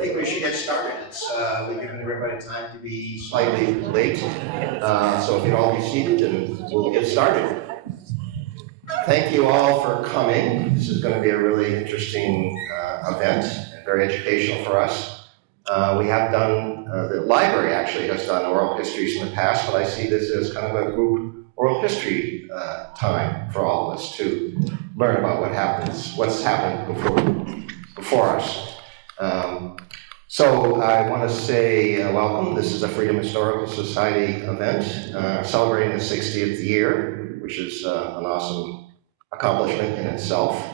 think we should get started. We've given everybody time to be slightly late, so if you'd all be seated and we'll get started. Thank you all for coming. This is going to be a really interesting event and very educational for us. We have done, the library actually has done oral histories in the past, but I see this as kind of a group oral history time for all of us to learn about what's happened before us. So I want to say welcome. This is a Freedom Historical Society event celebrating the 60th year, which is an awesome accomplishment in itself.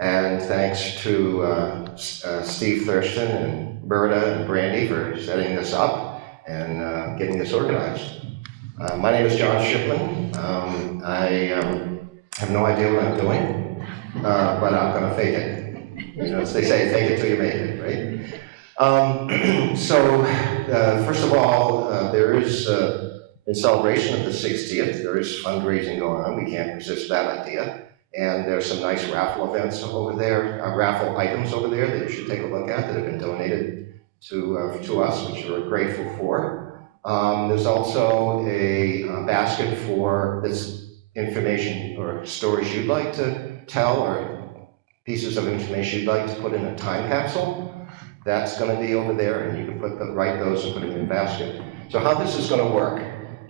And thanks to Steve Thurston and Berta and Brandy for setting this up and getting this organized. My name is John Shipman. I have no idea what I'm doing, but I'm going to fake it. You know, as they say, fake it till you make it, right? First of all, there is, in celebration of the 60th, there is fundraising going on. We can't resist that idea. And there's some nice raffle events over there, raffle items over there that you should take a look at that have been donated to us, which we're grateful for. There's also a basket for this information or stories you'd like to tell or pieces of information you'd like to put in a time capsule. That's going to be over there, and you can write those and put them in a basket. So how this is going to work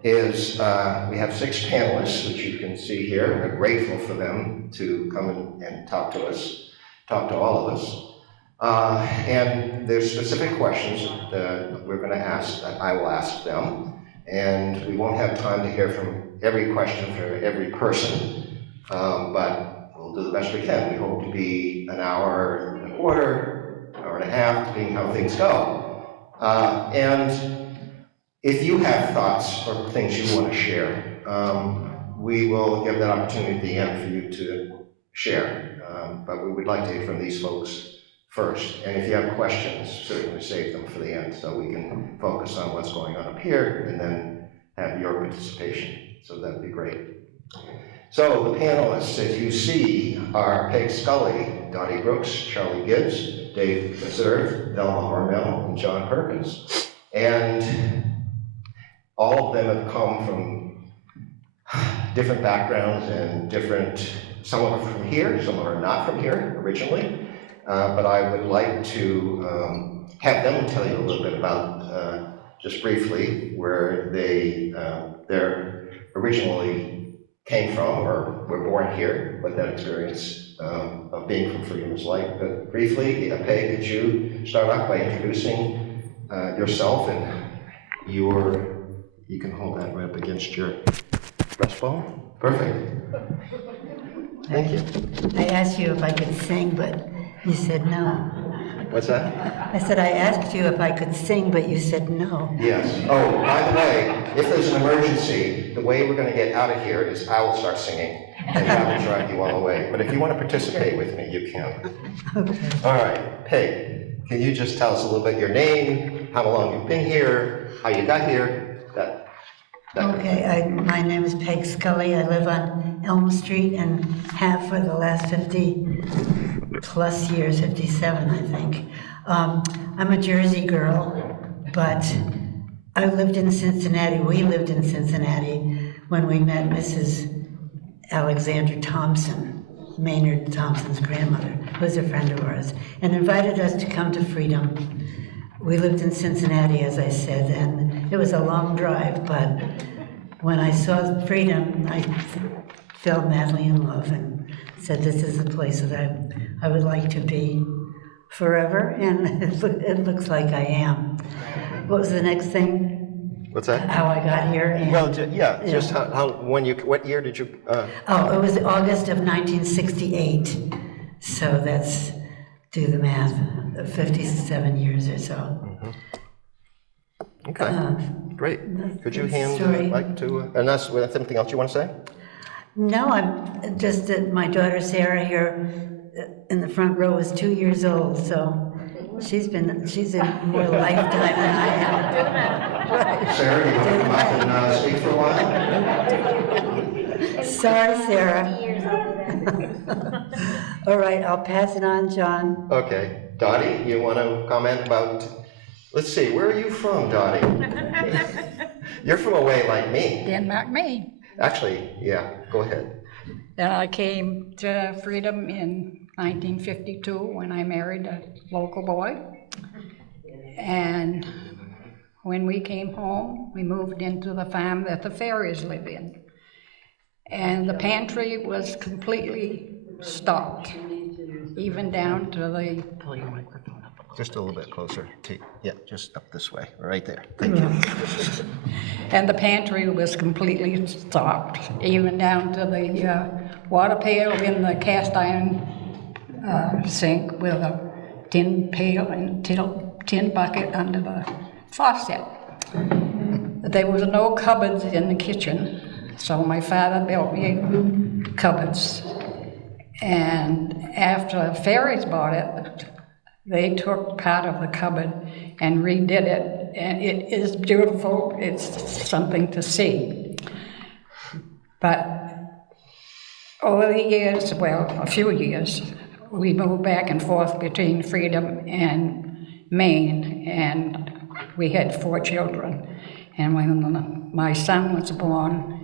is we have 6 panelists, which you can see here. We're grateful for them to come in and talk to all of us. And there's specific questions that we're going to ask, that I will ask them. And we won't have time to hear from every question for every person, but we'll do the best we can. We hope to be an hour and a quarter, hour and a half, depending how things go. And if you have thoughts or things you want to share, we will give that opportunity at the end for you to share. But we would like to hear from these folks first. And if you have questions, certainly save them for the end so we can focus on what's going on up here and then have your participation. So that'd be great. So the panelists, as you see, are Peg Scully, Dottie Brooks, Charlie Gibbs, Dave Meserve, Velma Hormel, and John Perkins. And all of them have come from different backgrounds and some of them are from here, some are not from here originally. But I would like to have them tell you a little bit about, just briefly, where they're originally came from or were born here, what that experience of being from Freedom is like. But briefly, Peg, could you start off by introducing yourself and you can hold that right up against your breastbone. Perfect. Thank you. I asked you if I could sing, but you said no. What's that? I said I asked you if I could sing, but you said no. Yes. Oh, by the way, if there's an emergency, the way we're going to get out of here is I will start singing, and I will drive you all away. But if you want to participate with me, you can. Okay. All right. Peg, can you just tell us a little bit your name, how long you've been here, how you got here? Okay, my name is Peg Scully. I live on Elm Street and have for the last 50 plus years, 57 I think. I'm a Jersey girl, but I lived in Cincinnati. We lived in Cincinnati when we met Mrs. Alexandra Thompson, Maynard Thompson's grandmother, who was a friend of ours, and invited us to come to Freedom. We lived in Cincinnati, as I said, and it was a long drive, but when I saw Freedom, I fell madly in love and said, this is the place that I would like to be forever, and it looks like I am. What was the next thing? What's that? How I got here. And, well, just what year did you? Oh, it was August of 1968, so that's, do the math, 57 years or so. Mm-hmm. Okay, great. Could you hand the mic to, and that's something else you want to say? No, I'm just that my daughter Sarah here in the front row is 2 years old, so she's in more lifetime than I am. Sarah, you want to come up and speak for a while? Sorry, Sarah. All right, I'll pass it on, John. Okay, Dottie, you want to comment about, let's see, where are you from, Dottie? You're from away like me. Denmark, Maine. Actually, yeah, go ahead. Then I came to Freedom in 1952 when I married a local boy. And when we came home, we moved into the farm that the Ferries live in. And the pantry was completely stopped, even down to the, pull your microphone up a little. Just a little bit closer. Yeah, just up this way, right there. Thank you. And the pantry was completely stopped, even down to the water pail in the cast iron sink with a tin pail and tin bucket under the faucet. There was no cupboards in the kitchen, so my father built me cupboards. And after Ferries bought it, they took part of the cupboard and redid it, and it is beautiful. It's something to see. But over the years, well, a few years, we moved back and forth between Freedom and Maine, and we had 4 children. And when my son was born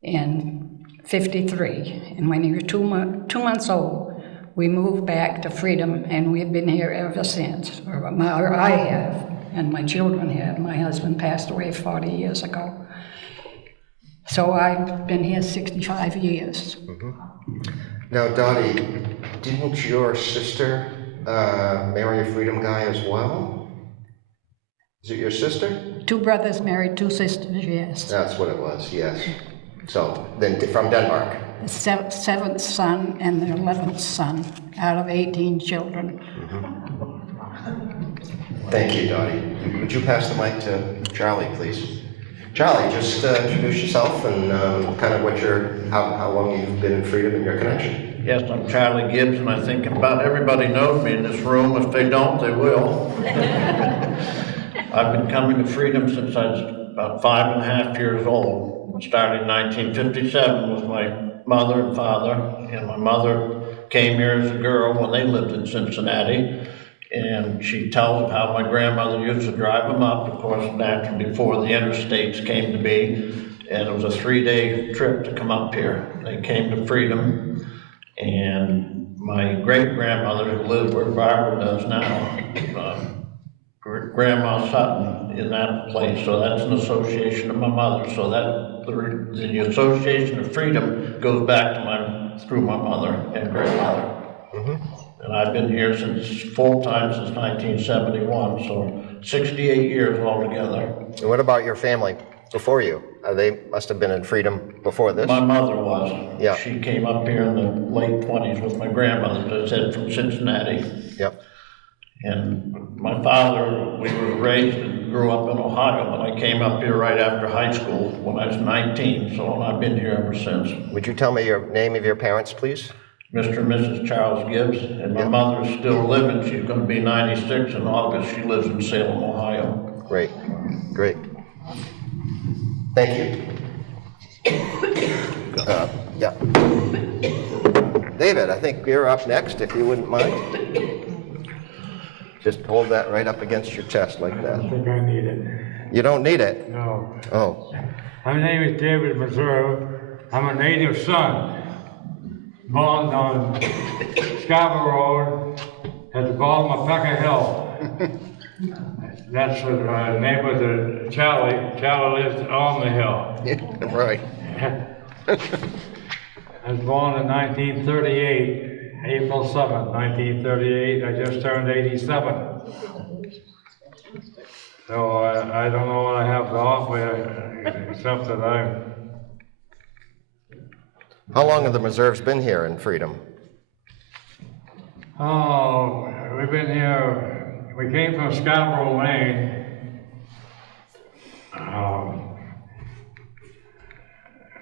in '53, and when he was 2 months old, we moved back to Freedom, and we've been here ever since. Or I have, and my children have. My husband passed away 40 years ago. So I've been here 65 years. Mm-hmm. Now, Dottie, didn't your sister marry a Freedom guy as well? Is it your sister? 2 brothers married 2 sisters, yes. That's what it was, yes. So, then from Denmark. The 7th son and the 11th son out of 18 children. Mm-hmm. Thank you, Dottie. Would you pass the mic to Charlie, please? Charlie, just introduce yourself and kind of how long you've been in Freedom and your connection. Yes, I'm Charlie Gibbs, and I think about everybody knows me in this room. If they don't, they will. I've been coming to Freedom since I was about 5.5 years old. Started in 1957 with my mother and father, and my mother came here as a girl when they lived in Cincinnati, and she tells of how my grandmother used to drive them up, of course, naturally before the interstates came to be, and it was a 3-day trip to come up here. They came to Freedom, and my great-grandmother, who lived where Barbara does now, Grandma Sutton in that place, so that's an association of my mother, so that the association of Freedom goes back to through my mother and grandmother. Mm-hmm. And I've been here full-time since 1971, so 68 years altogether. And what about your family before you? They must have been in Freedom before this? My mother was. Yeah. She came up here in the late 20s with my grandmother, as I said, from Cincinnati. Yep. And my father, we were raised and grew up in Ohio, but I came up here right after high school when I was 19, so I've been here ever since. Would you tell me your name of your parents, please? Mr. and Mrs. Charles Gibbs, and my mother is still living. She's going to be 96 in August. She lives in Salem, Ohio. Great, great. Thank you. Yeah. David, I think you're up next, if you wouldn't mind. Just hold that right up against your chest like I that. don't think I need it. You don't need it? No. Oh. My name is David Meserve. I'm a native son. Born on Scarborough Road at the bottom of Pecker Hill. That's the name of the Charlie. Charlie lives on the hill. Right. I was born in 1938. April 7th, 1938, I just turned 87. So I don't know what I have to offer, except that How long have the Reserves been here in Freedom? we've been here, we came from Scarborough, Maine.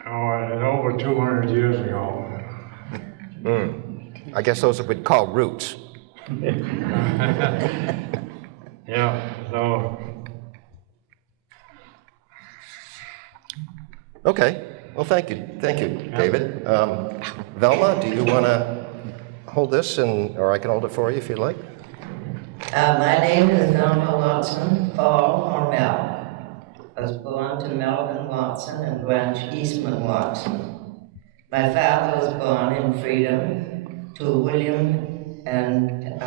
Over 200 years ago. I guess those we'd call roots. Yeah, so. Okay, well, thank you, David. Velma, do you want to hold this, or I can hold it for you if you'd like. My name is Velma Watson, Fall Hormel. I was born to Melvin Watson and Blanche Eastman Watson. My father was born in Freedom to William and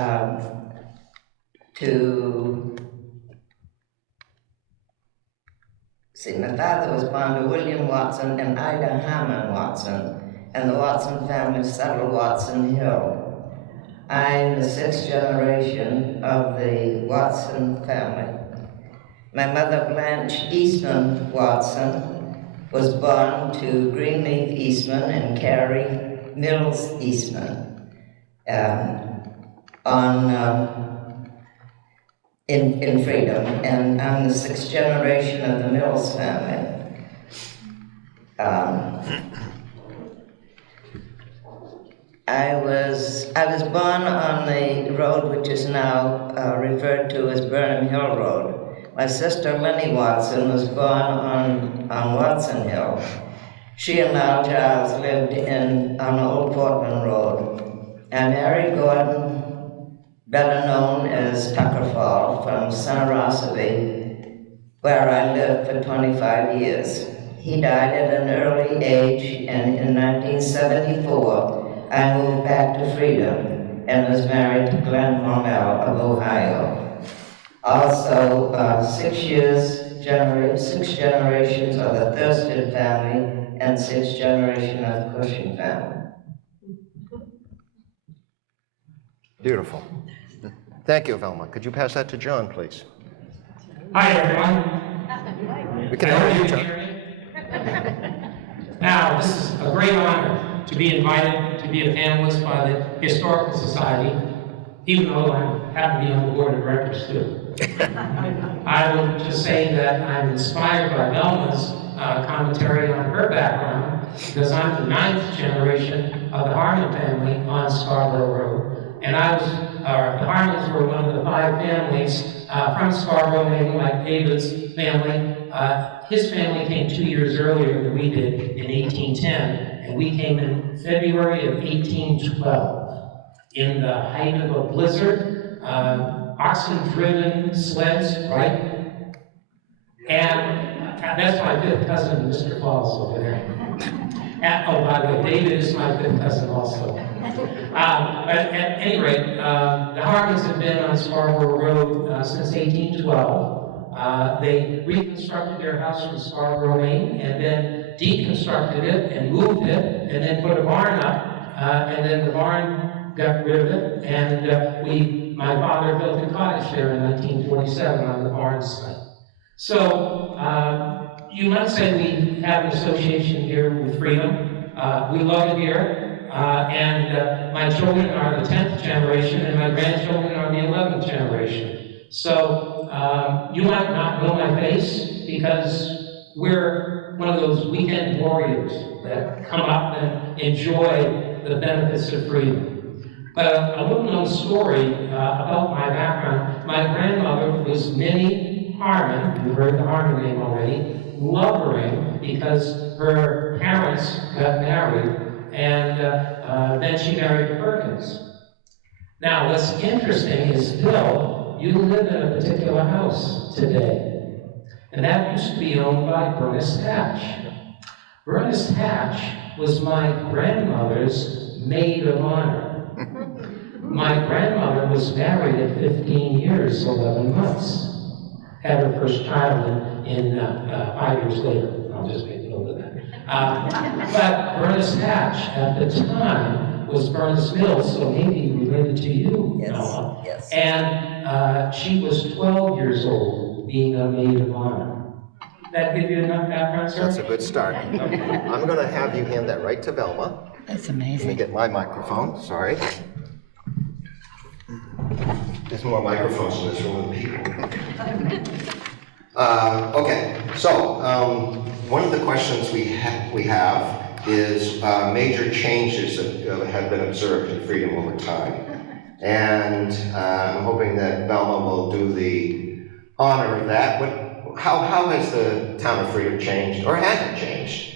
my father was born to William Watson and Ida Hammond Watson, and the Watson family settled Watson Hill. I'm the sixth generation of the Watson family. My mother, Blanche Eastman Watson, was born to Greenleaf Eastman and Carrie Mills Eastman in Freedom, and I'm the sixth generation of the Mills family. I was born on the road which is now referred to as Burnham Hill Road. My sister Lenny Watson was born on Watson Hill. She and Lyle Giles lived on Old Portland Road. I married Gordon, better known as Tucker Fall, from Sonorosity, where I lived for 25 years. He died at an early age, and in 1974, I moved back to Freedom and was married to Glenn Hormel of Ohio. Also, six generations of the Thurston family and six generations of the Cushing family. Beautiful. Thank you, Velma. Could you pass that to John, please? Hi, everyone. We can hear you, John. Now, this is a great honor to be invited to be a panelist by the Historical Society, even though I happen to be on the board of directors too. I will just say that I'm inspired by Velma's commentary on her background, because I'm the ninth generation of the Harmon family on Scarborough Road. And the Harmons were one of the five families from Scarborough, maybe like David's family. His family came 2 years earlier than we did in 1810, and we came in February of 1812 in the height of a blizzard, oxen-driven sleds, right? And that's my fifth cousin, Mr. Falls, over there. Oh, by the way, David is my fifth cousin also. But at any rate, the Harmons have been on Scarborough Road since 1812. They reconstructed their house from Scarborough, Maine, and then deconstructed it and moved it, and then put a barn up, and then the barn got rid of it, and my father built a cottage there in 1947 on the barn site. So, you might say we have an association here with Freedom. We love it here, and my children are the 10th generation, and my grandchildren are the 11th generation. So, you might not know my face, because we're one of those weekend warriors that come up and enjoy the benefits of freedom. But a little known story about my background. My grandmother was Minnie Harmon, you heard the Harmon name already, Lovering, because her parents got married, and then she married Perkins. Now, what's interesting is, Bill, you live in a particular house today, and that used to be owned by Ernest Hatch. Ernest Hatch was my grandmother's maid of honor. My grandmother was married at 15 years, 11 months. Had her first child in 5 years later. I'll just make note of that. But Ernest Hatch, at the time, was Burns Mills, so maybe related to you, Noah. Yes. And she was 12 years old, being a maid of honor. That give you enough background, sir? That's a good start. I'm going to have you hand that right to Velma. That's Let me amazing. get my microphone, sorry. There's more microphones in this room than people. Okay, so one of the questions we have is major changes that have been observed in Freedom over time. And I'm hoping that Velma will do the honor of that. How has the town of Freedom changed, or has it changed,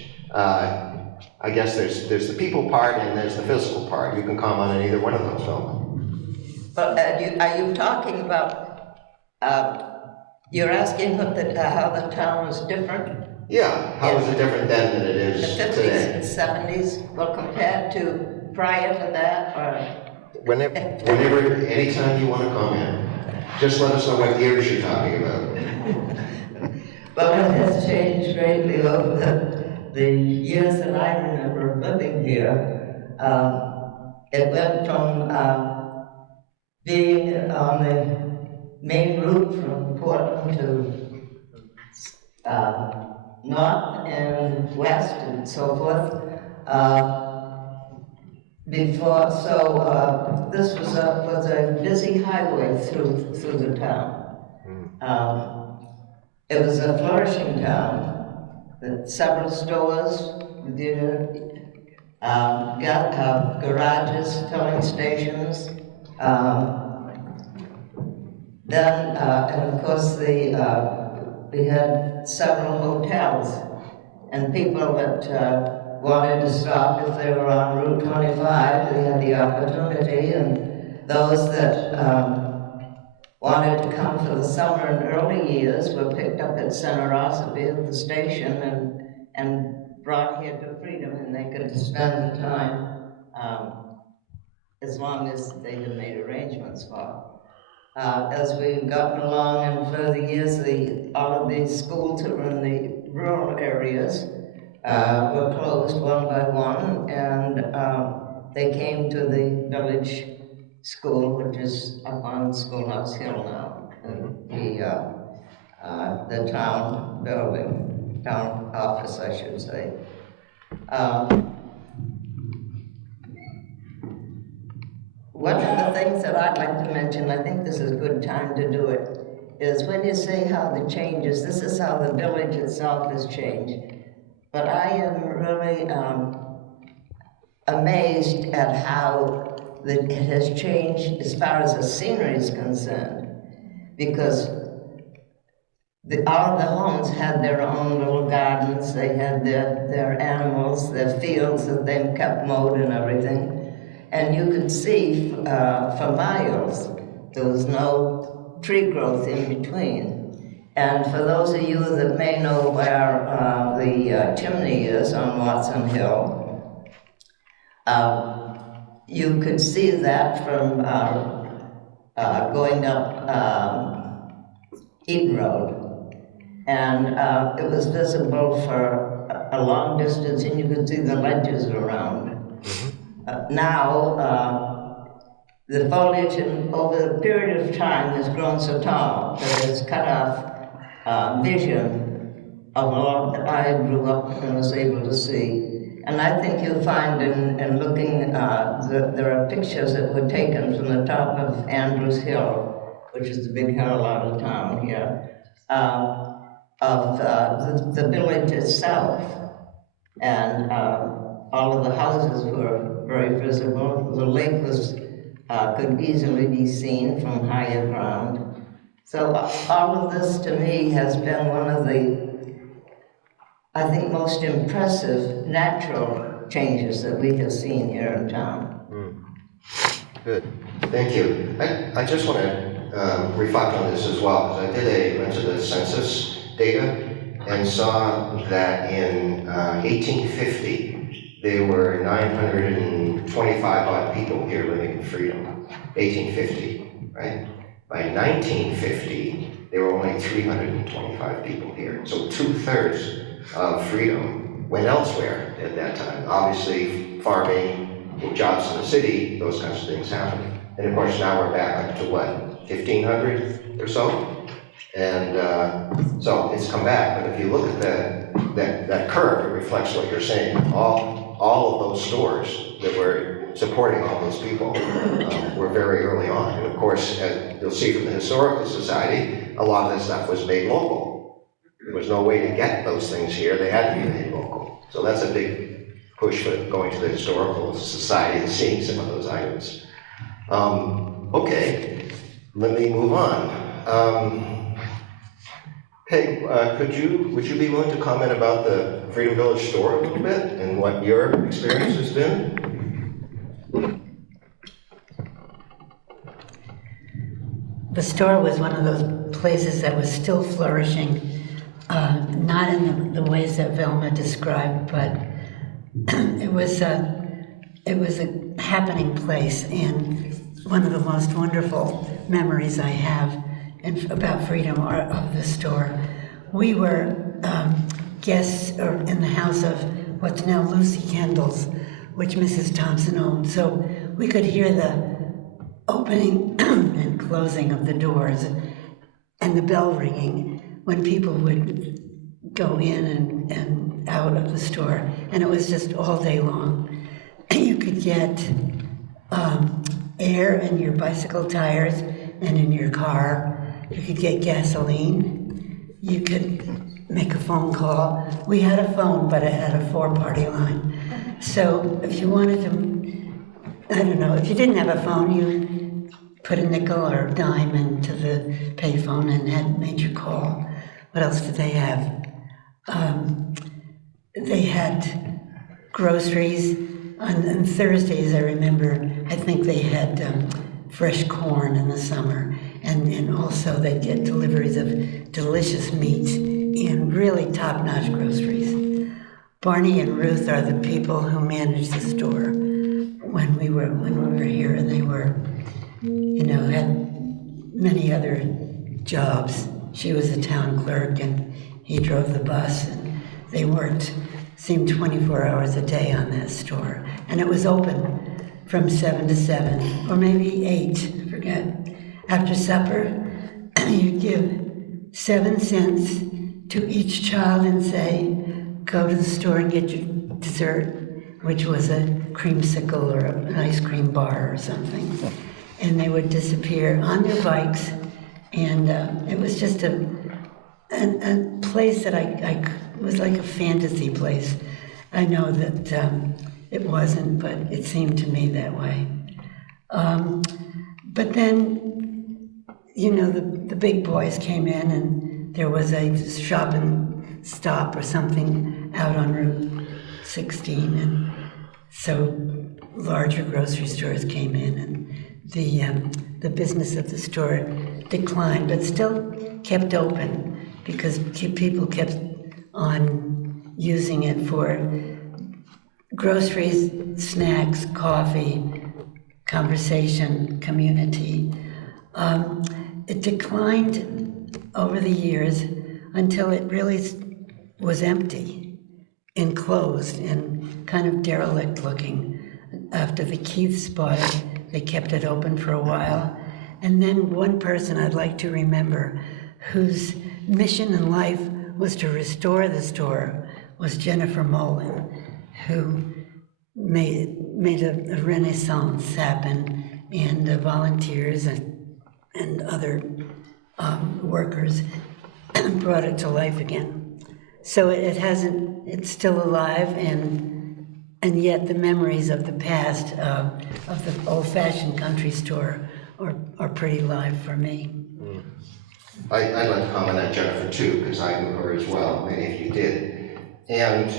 I guess there's the people part and there's the physical part. You can comment on either one of those, don't But are you talking about, you're asking what how the town was different? you? Yeah, how is it different then than it The is 50s today? and 70s, well, compared to prior to that, or? Whenever, anytime you want to comment, just let us know what years you're talking about. Well, it has changed greatly over the years that I remember living here. It went from being on the main route from Portland to north and west and so forth. This was a busy highway through the town. It was a flourishing town, with several stores, garages, filling stations. And of course, we had several hotels, and people that wanted to stop if they were on Route 25, they had the opportunity, and those that wanted to come for the summer and early years were picked up at Center Ossipee at the station and brought here to Freedom, and they could spend the time as long as they had made arrangements for. As we've gotten along in further years, all of the schools that were in the rural areas were closed one by one, and they came to the village school, which is up on Schoolhouse Hill now, the town building, town office, I should say. One of the things that I'd like to mention, I think this is a good time to do it, is when you say how the changes, this is how the village itself has changed. But I am really amazed at how it has changed as far as the scenery is concerned, because all of the homes had their own little gardens, they had their animals, their fields that they kept mowed and everything. And you could see for miles, there was no tree growth in between. And for those of you that may know where the chimney is on Watson Hill, you could see that from going up Eaton Road. And it was visible for a long distance, and you could see the ledges around. Now, the foliage over the period of time has grown so tall that it's cut off vision of all that I grew up and was able to see. And I think you'll find in looking, there are pictures that were taken from the top of Andrews Hill, which is the big hill out of town here, of the village itself. And all of the houses were very visible. The lake could easily be seen from higher ground. So all of this to me has been one of the, I think, most impressive natural changes that we have seen here in town. Good, thank you. I just want to reflect on this as well, because I went to the census data and saw that in 1850, there were 925 odd people here living in Freedom. 1850, right? By 1950, there were only 325 people here. So 2/3 of Freedom went elsewhere at that time. Obviously, farming, jobs in the city, those kinds of things happened. And of course, now we're back up to what, 1,500 or so? And so it's come back, but if you look at that curve, it reflects what you're saying. All of those stores that were supporting all those people were very early on. And of course, as you'll see from the Historical Society, a lot of this stuff was made local. There was no way to get those things here, they had to be made local. So that's a big push for going to the Historical Society and seeing some of those items. Okay, let me move on. Peg, would you be willing to comment about the Freedom Village store a little bit and what your experience has been? The store was one of those places that was still flourishing, not in the ways that Velma described, but it was a happening place, and one of the most wonderful memories I have about Freedom are of the store. We were guests in the house of what's now Lucy Kendall's, which Mrs. Thompson owned, so we could hear the opening and closing of the doors and the bell ringing when people would go in and out of the store, and it was just all day long. You could get air in your bicycle tires and in your car. You could get gasoline. You could make a phone call. We had a phone, but it had a 4-party line. So if you wanted to, I don't know, if you didn't have a phone, you put a nickel or a dime into the payphone and made your call. What else did they have? They had groceries. On Thursdays, I remember, I think they had fresh corn in the summer, and also they'd get deliveries of delicious meat and really top-notch groceries. Barney and Ruth are the people who managed the store when we were here, and they were, had many other jobs. She was a town clerk, and he drove the bus, and they seemed 24 hours a day on that store. And it was open from 7 to 7, or maybe 8, I forget. After supper, you'd give 7 cents to each child and say, go to the store and get your dessert, which was a creamsicle or an ice cream bar or something. And they would disappear on their bikes, and it was just a place that I was like a fantasy place. I know that it wasn't, but it seemed to me that way. But then, the big boys came in, and there was a shop and stop or something out on Route 16, and so larger grocery stores came in, and the business of the store declined, but still kept open because people kept on using it for groceries, snacks, coffee, conversation, community. It declined over the years until it really was empty, enclosed, and kind of derelict looking. After the Keiths bought it, they kept it open for a while. And then one person I'd like to remember whose mission in life was to restore the store was Jennifer Mullen, who made a renaissance happen, and volunteers and other workers brought it to life again. So it's still alive, and yet the memories of the past of the old-fashioned country store are pretty live for me. I'd like to comment on Jennifer too, because I knew her as well, many of you did. And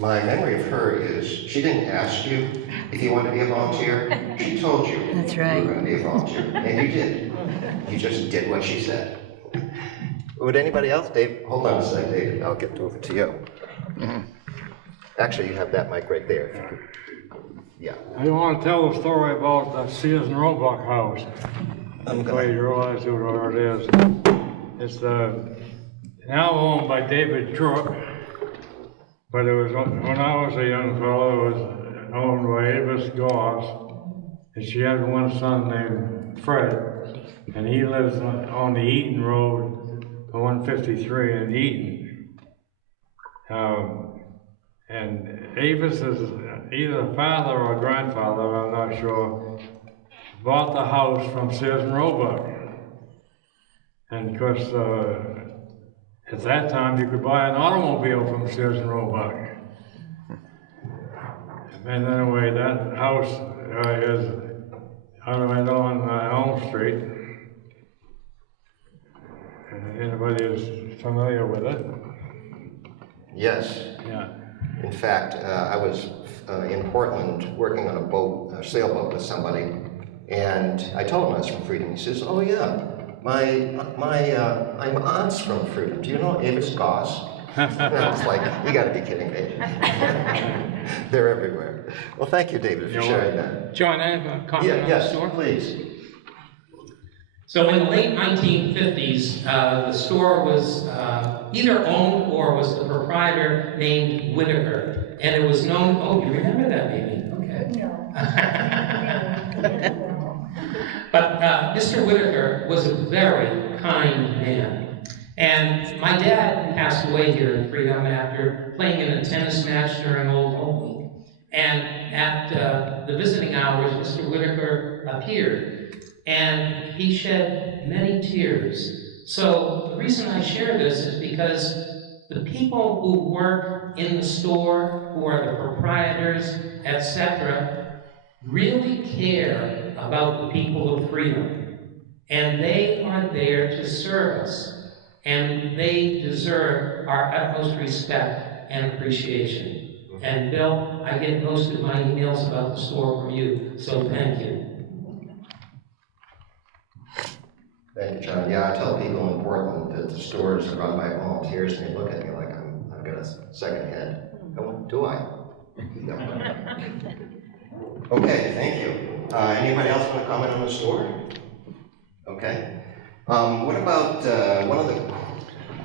my memory of her is, she didn't ask you if you wanted to be a volunteer. She told you That's right. you were going to be a volunteer, and you did. You just did what she said. Would anybody else? Dave, hold on a second, David. I'll get over to you. Actually, you have that mic right there. If you could. Yeah. I want to tell the story about the Sears and Roebuck house. I'm The way going. you realize where it is. It's now owned by David Crook, but it was when I was a young fellow, it was owned by Avis Goss, and she had one son named Fred, and he lives on the Eaton Road, 153 in Eaton. And Avis is either a father or a grandfather, I'm not sure, bought the house from Sears and Roebuck. And of course, at that time, you could buy an automobile from Sears and Roebuck. And anyway, that house is on Elm Street. Anybody is familiar with it? Yes. Yeah. In fact, I was in Portland working on a boat, a sailboat with somebody, and I told him I was from Freedom. He says, "Oh yeah, I'm aunt's from Freedom. Do you know Avis Goss?" And I was like, "You got to be kidding me!" They're everywhere. Well, thank you, David, for You're sharing welcome. that. John, I have a comment on the Yes, store. please. So in the late 1950s, the store was either owned or was the proprietor named Whitaker. And it was known, oh, you remember that maybe? Okay. But Mr. Whitaker was a very kind man. And my dad passed away here in Freedom after playing in a tennis match during Old Home Week. And at the visiting hours, Mr. Whitaker appeared. And he shed many tears. So the reason I share this is because the people who work in the store, who are the proprietors, etc., really care about the people of Freedom. And they are there to serve us. And they deserve our utmost respect and appreciation. And Bill, I get most of my emails about the store from you, so thank you. Thank you, John. Yeah, I tell people in Portland that the stores are run by volunteers, and they look at me like I've got a second head. Do I? No. Okay, thank you. Anybody else want to comment on the store? Okay. What about one of the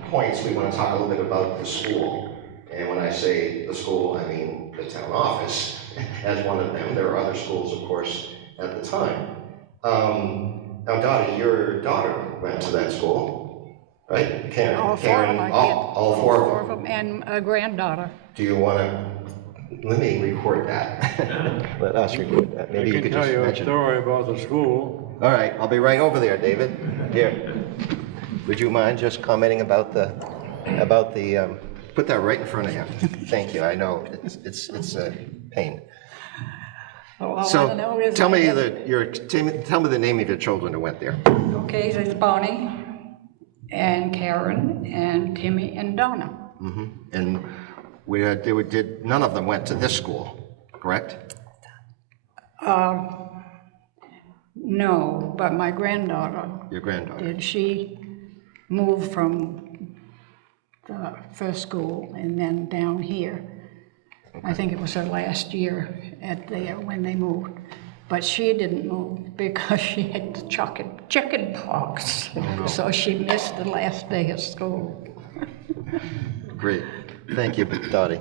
points we want to talk a little bit about the school? And when I say the school, I mean the town office as one of them. There are other schools, of course, at the time. Now, Dottie, your daughter went to that school, right? Karen. All four of them, I did. All four of them. And a granddaughter. Do you want to, let me record that. Let us record that. Maybe I you can could tell just you a mention. story about the school. All right, I'll be right over there, David. Here. Would you mind just commenting about the, put that right in front of you. Thank you, I know, it's a pain. All I So, wanna know is tell I me have- tell me the name of your children who went there. Okay, there's Bonnie and Karen and Timmy and Donna. And none of them went to this school, correct? No, but my granddaughter Your granddaughter. did. She moved from the first school and then down here. I think it was her last year at there when they moved. But she didn't move because she had chicken pox. So she missed the last day of school. Great, thank you, Dottie.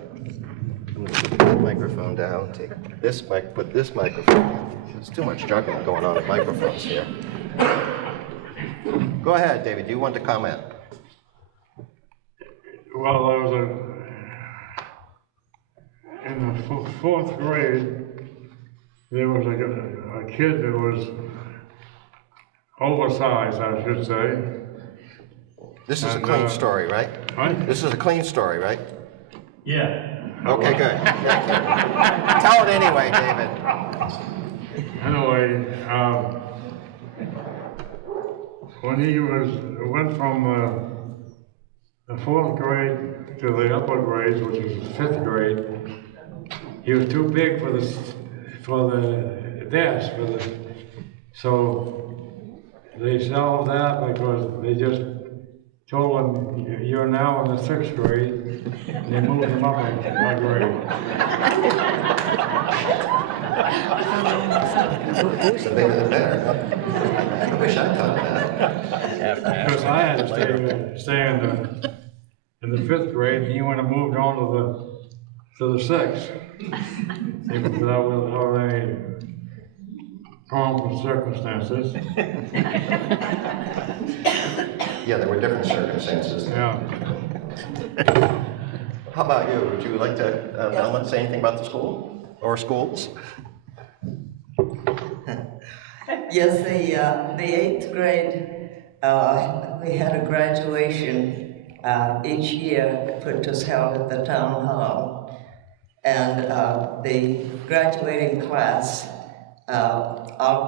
I'm gonna put that microphone down, take this mic, put this microphone down. There's too much juggling going on with microphones here. Go ahead, David, you want to comment? Well, there was in the fourth grade, there was a kid that was oversized, I should say. This is a And, clean story, right? Right? This is a clean story, right? Yeah. Okay, good. Thank you. Tell it anyway, David. Anyway, when he went from the fourth grade to the upper grades, which was fifth grade, he was too big for the desk. So they solved that because they just told him, "You're now in the sixth grade," and they moved him up a grade. The bigger the better. I wish I thought that. Because I had to stay in the fifth grade, and he went and moved on to the sixth. Even without any problems circumstances. Yeah, there were different circumstances. Yeah. How about you? Would you like to, Velma, say anything about the school or schools? Yes, the eighth grade, we had a graduation each year, which was held at the town hall. And the graduating class all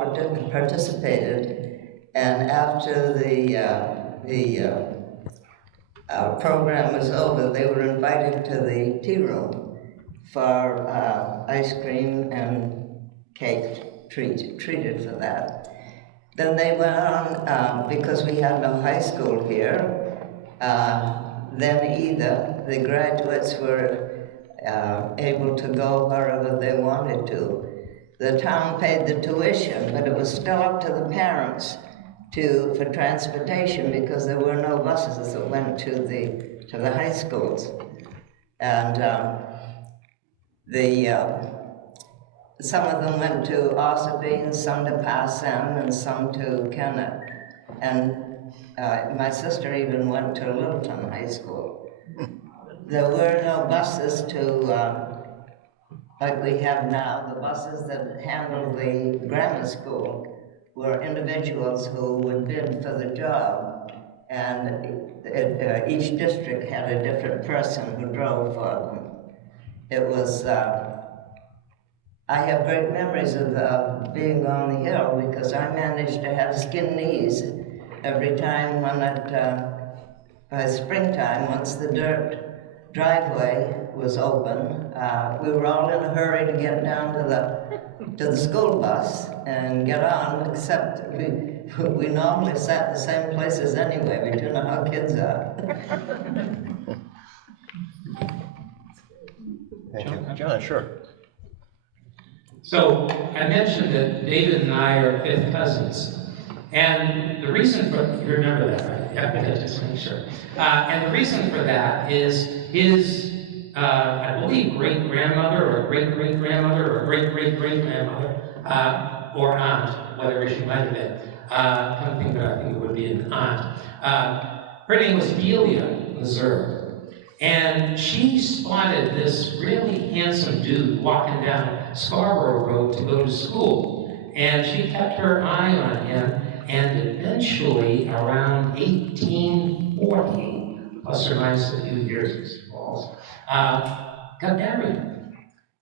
participated. And after the program was over, they were invited to the tea room for ice cream and cake treated for that. Then they went on, because we had no high school here, then either the graduates were able to go wherever they wanted to. The town paid the tuition, but it was still up to the parents for transportation, because there were no buses that went to the high schools. And some of them went to Ossipee, and some to Passam, and some to Kennet. And my sister even went to Littleton High School. There were no buses like we have now. The buses that handled the grammar school were individuals who would bid for the job, and each district had a different person who drove for them. It was, I have great memories of being on the hill, because I managed to have skin knees every time when by springtime, once the dirt driveway was open, we were all in a hurry to get down to the school bus and get on, except we normally sat the same places anyway. We do know how kids are. Thank you. John, sure. So I mentioned that David and I are fifth cousins. And the reason for, you remember that, right? Yeah, just make sure. And the reason for that is his, I believe, great-grandmother or great-great-grandmother or great-great-great-grandmother, or aunt, whatever she might have been. I think it would be an aunt. Her name was Delia Missouri. And she spotted this really handsome dude walking down Scarborough Road to go to school. And she kept her eye on him, and eventually, around 1840, plus or minus a few years, got married.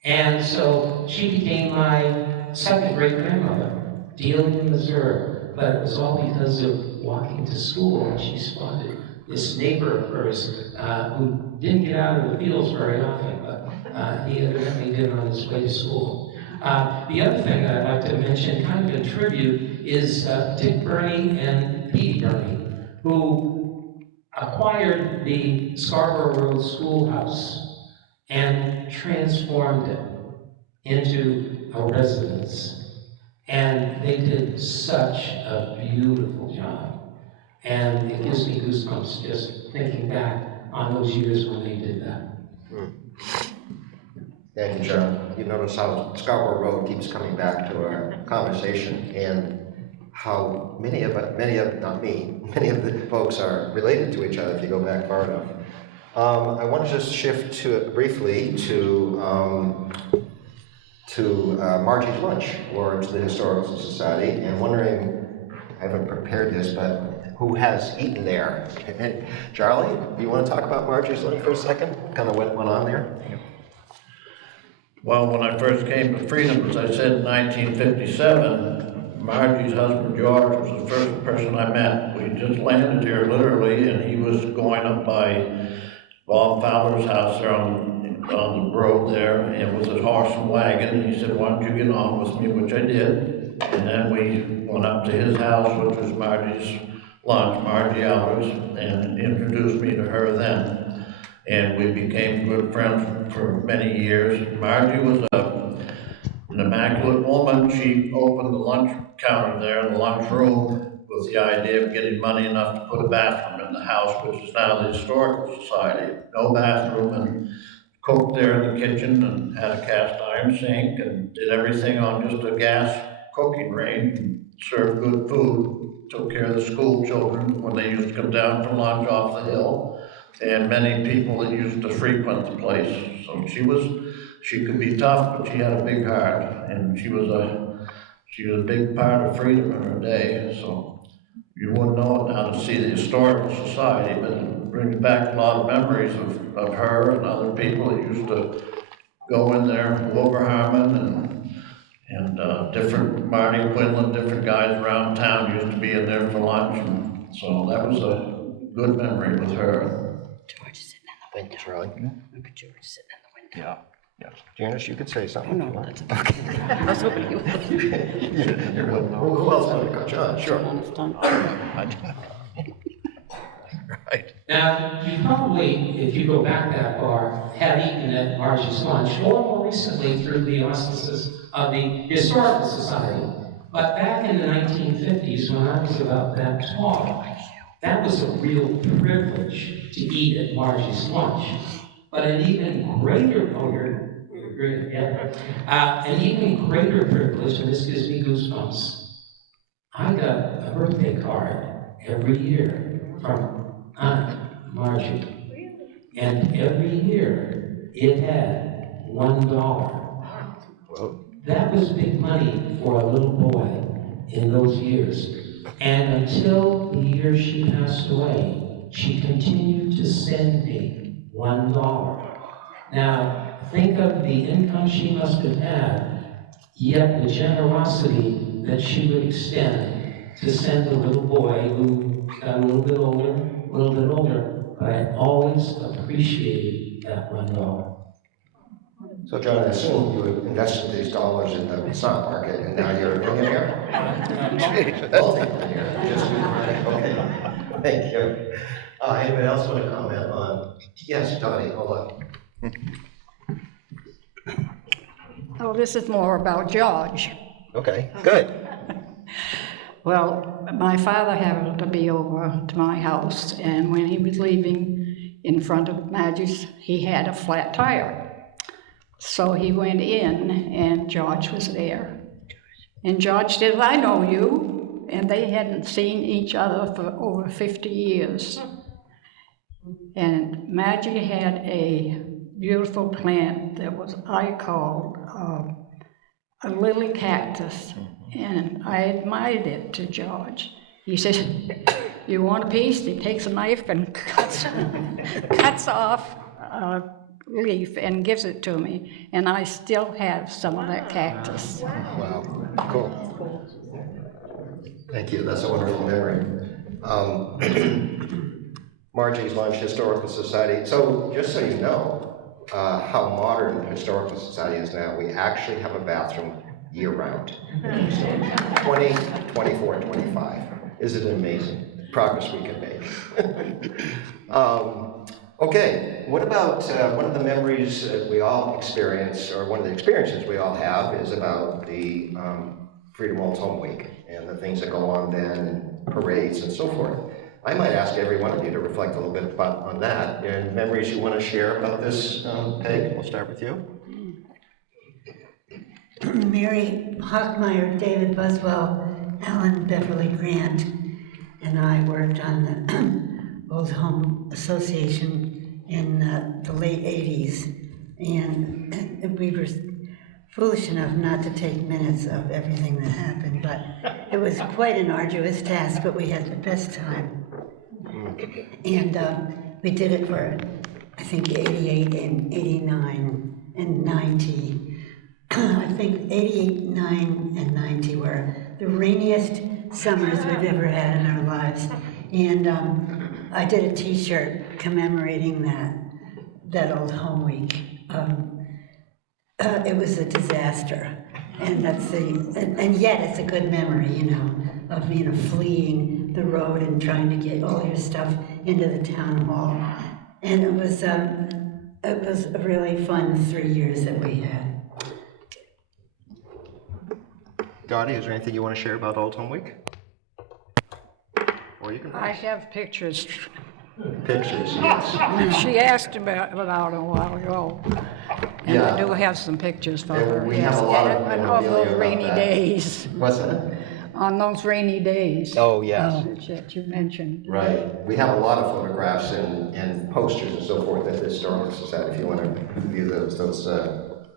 And so she became my second great-grandmother, Delia Missouri. But it was all because of walking to school, and she spotted this neighbor of hers who didn't get out of the fields very often, but he evidently did on his way to school. The other thing that I'd like to mention, kind of in tribute, is Dick Burney and Petey Burney, who acquired the Scarborough Road Schoolhouse and transformed it into a residence. And they did such a beautiful job. And it gives me goosebumps just thinking back on those years when they did that. Thank you, John. You notice how Scarborough Road keeps coming back to our conversation, and how many of the folks are related to each other if you go back far enough. I want to just shift briefly to Margie's Lunch, or to the Historical Society, and wondering, I haven't prepared this, but who has eaten there? And Charlie, do you want to talk about Margie's Lunch for a second? Kind of what went on there? Well, when I first came to Freedom, as I said, in 1957, Margie's husband George was the first person I met. We just landed here literally, and he was going up by Bob Fowler's house there on the road there, and with his horse and wagon, and he said, "Why don't you get on with me?" Which I did. And then we went up to his house, which was Margie's Lunch, Margie Albers, and introduced me to her then. And we became good friends for many years. Margie was an immaculate woman. She opened the lunch counter there in the lunch room with the idea of getting money enough to put a bathroom in the house, which is now the Historical Society. No bathroom, and cooked there in the kitchen, and had a cast iron sink, and did everything on just a gas cooking range, and served good food. Took care of the school children when they used to come down for lunch off the hill, and many people that used to frequent the place. So she could be tough, but she had a big heart, and she was a big part of Freedom in her day. So you wouldn't know it now to see the Historical Society, but it brings back a lot of memories of her and other people that used to go in there, Wilbur Harmon and different Marty Quinlan, different guys around town used to be in there for lunch, and so that was a good memory with her. George is sitting in the Thank you, Charlie. Look at George sitting in the window. Yeah. Janice, you could say something. No, that's okay. I was hoping you would. Who else wanted to go? John, sure. Right. Now, you probably, if you go back that far, have eaten at Margie's Lunch, or more recently through the auspices of the Historical Society. But back in the 1950s, when I was about that tall, that was a real privilege to eat at Margie's Lunch. But an even greater, an even greater privilege, and this gives me goosebumps, I got a birthday card every year from Aunt Margie. And every year it had $1. That was big money for a little boy in those years. And until the year she passed away, she continued to send me $1. Now, think of the income she must have had, yet the generosity that she would extend to send a little boy who got a little bit older, but I always appreciated that $1. So John, I assume you invested these dollars in the stock market and now you're a millionaire? Multi-millionaire. Just okay. Thank you. Anybody else want to comment on? Yes, Donnie, hold on. Oh, this is more about George. Okay, good. Well, my father happened to be over to my house, and when he was leaving in front of Maggie's, he had a flat tire. So he went in, and George was there. And George said, I know you. And they hadn't seen each other for over 50 years. And Maggie had a beautiful plant that I called a lily cactus. And I admired it to George. He says, you want a piece? He takes a knife and cuts off a leaf and gives it to me. And I still have some of that cactus. Wow, cool. Thank you, that's a wonderful memory. Margie's Lunch Historical Society. So just so you know how modern the Historical Society is now, we actually have a bathroom year-round. 20, 24, 25. Isn't it amazing? Progress we can make. Okay, what about one of the memories that we all experience, or one of the experiences we all have, is about the Freedom Old Home Week and the things that go on then, and parades and so forth. I might ask every one of you to reflect a little bit on that, and memories you want to share about this. Peg, we'll start with you. Mary Hockmeyer, David Buswell, Alan Beverly Grant, and I worked on the Old Home Association in the late 80s, and we were foolish enough not to take minutes of everything that happened, but it was quite an arduous task, but we had the best time. And we did it for, I think, 88 and 89 and 90. I think 88, 9, and 90 were the rainiest summers we've ever had in our lives. And I did a t-shirt commemorating that Old Home Week. It was a disaster. And and yet it's a good memory, of, fleeing the road and trying to get all your stuff into the town hall. And it was a really fun 3 years that we had. Dottie, is there anything you want to share about Old Home Week? Or you can. I have pictures. Pictures, yes. She asked about it a while ago. And Yeah. I do have some pictures from Yeah, her. we have a lot of And on memorabilia those about rainy that. days. What's that? On those rainy days. Oh, yes. That you mentioned. Right. We have a lot of photographs and posters and so forth at the Historical Society. If you want to view those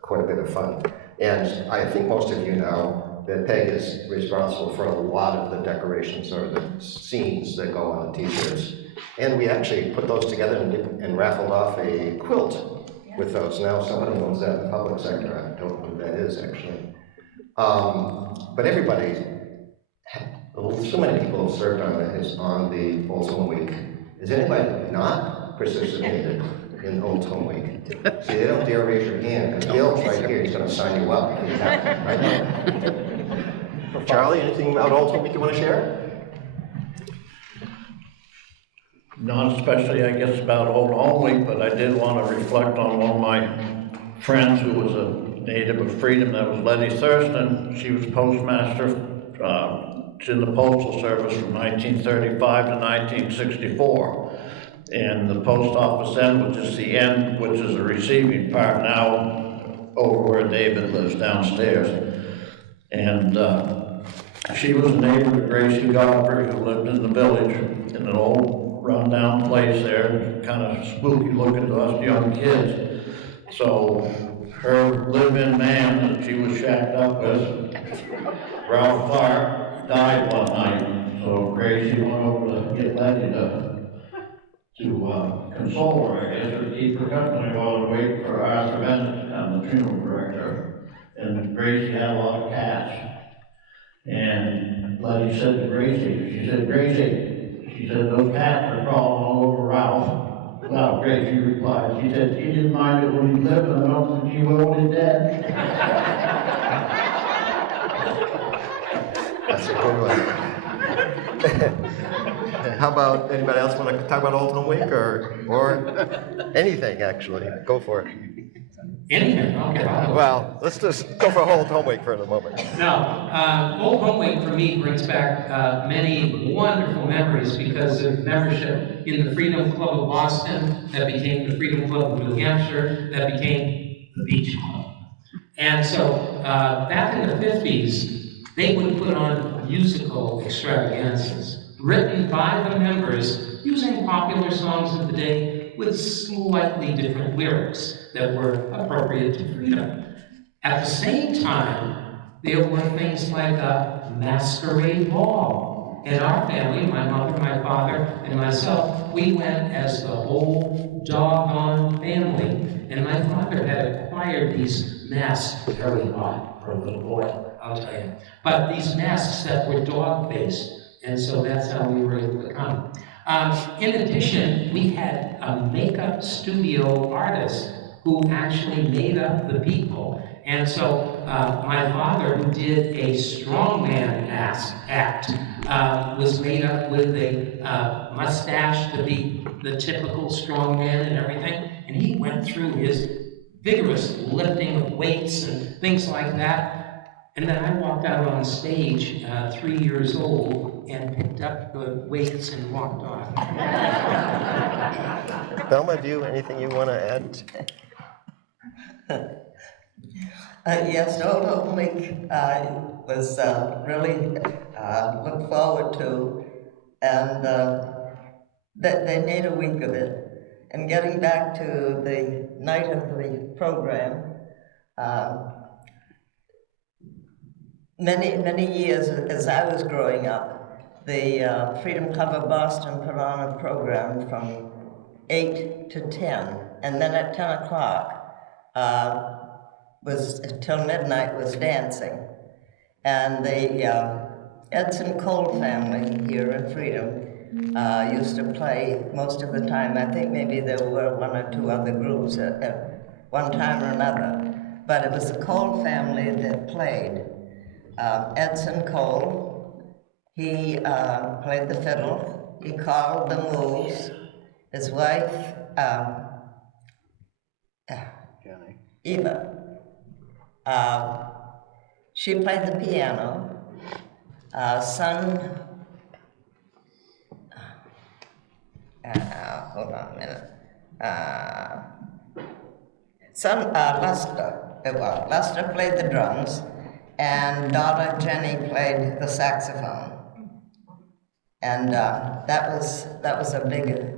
quite a bit of fun. And I think most of you know that Peg is responsible for a lot of the decorations or the scenes that go on the t-shirts. And we actually put those together and raffled off a quilt with those. Now somebody owns that in the public sector. I don't know who that is actually. But everybody, so many people have served on the Old Home Week Is anybody not participated in Old Home Week? See, they don't dare raise your hand, because Bill's right here, he's gonna sign you up if you haven't, right? Charlie, anything about Old Home Week you wanna share? Not especially, I guess, about Old Home Week, but I did want to reflect on one of my friends who was a native of Freedom, that was Letty Thurston. She was postmaster in the Postal Service from 1935 to 1964. And the post office end was just the end, which is a receiving part now over where David lives downstairs. And she was a neighbor to Gracie Godfrey, who lived in the village in an old run-down place there, kind of spooky looking to us young kids. So her live-in man that she was shacked up with, Ralph Clark, died one night. So Gracie went over to get Letty to console her, I guess, or keep her company while they wait for Arthur Bennett to come, the funeral director. And Gracie had a lot of cats. And Letty said to Gracie, she said, Gracie, she said, those cats are crawling all over Ralph. Well, Gracie replied, she said, she didn't mind it when he lived, and I don't think she will when he's dead. That's a good one. How about, anybody else want to talk about Old Home Week, or anything, actually? Go for it. Anything, okay. Well, let's just go for Old Home Week for the moment. No, Old Home Week for me brings back many wonderful memories because of membership in the Freedom Club of Boston, that became the Freedom Club of New Hampshire, that became the Beach Club. And so back in the 50s, they would put on musical extravaganzas written by the members using popular songs of the day with slightly different lyrics that were appropriate to freedom. At the same time, there were things like a masquerade ball. In our family, my mother, my father, and myself, we went as the whole doggone family. And my father had acquired these masks, very odd for a little boy, I'll tell you. But these masks that were dog-faced, and so that's how we were able to come. In addition, we had a makeup studio artist who actually made up the people. And so my father, who did a strongman act, was made up with a mustache to be the typical strongman and everything. And he went through his vigorous lifting of weights and things like that. And then I walked out on stage, 3 years old, and picked up the weights and walked off. Thelma, do you, anything you want to add? Yes, Old Home Week was really looked forward to, and they made a week of it. And getting back to the night of the program, many years as I was growing up, the Freedom Club of Boston put on a program from 8 to 10, and then at 10 o'clock was till midnight was dancing. And the Edson Cole family here at Freedom used to play most of the time. I think maybe there were one or two other groups at one time or another, but it was the Cole family that played. Edson Cole, he played the fiddle, he called the moves. His wife, Eva, she played the piano. Son, hold on a minute. Son, Lester played the drums, and daughter Jenny played the saxophone. And that was a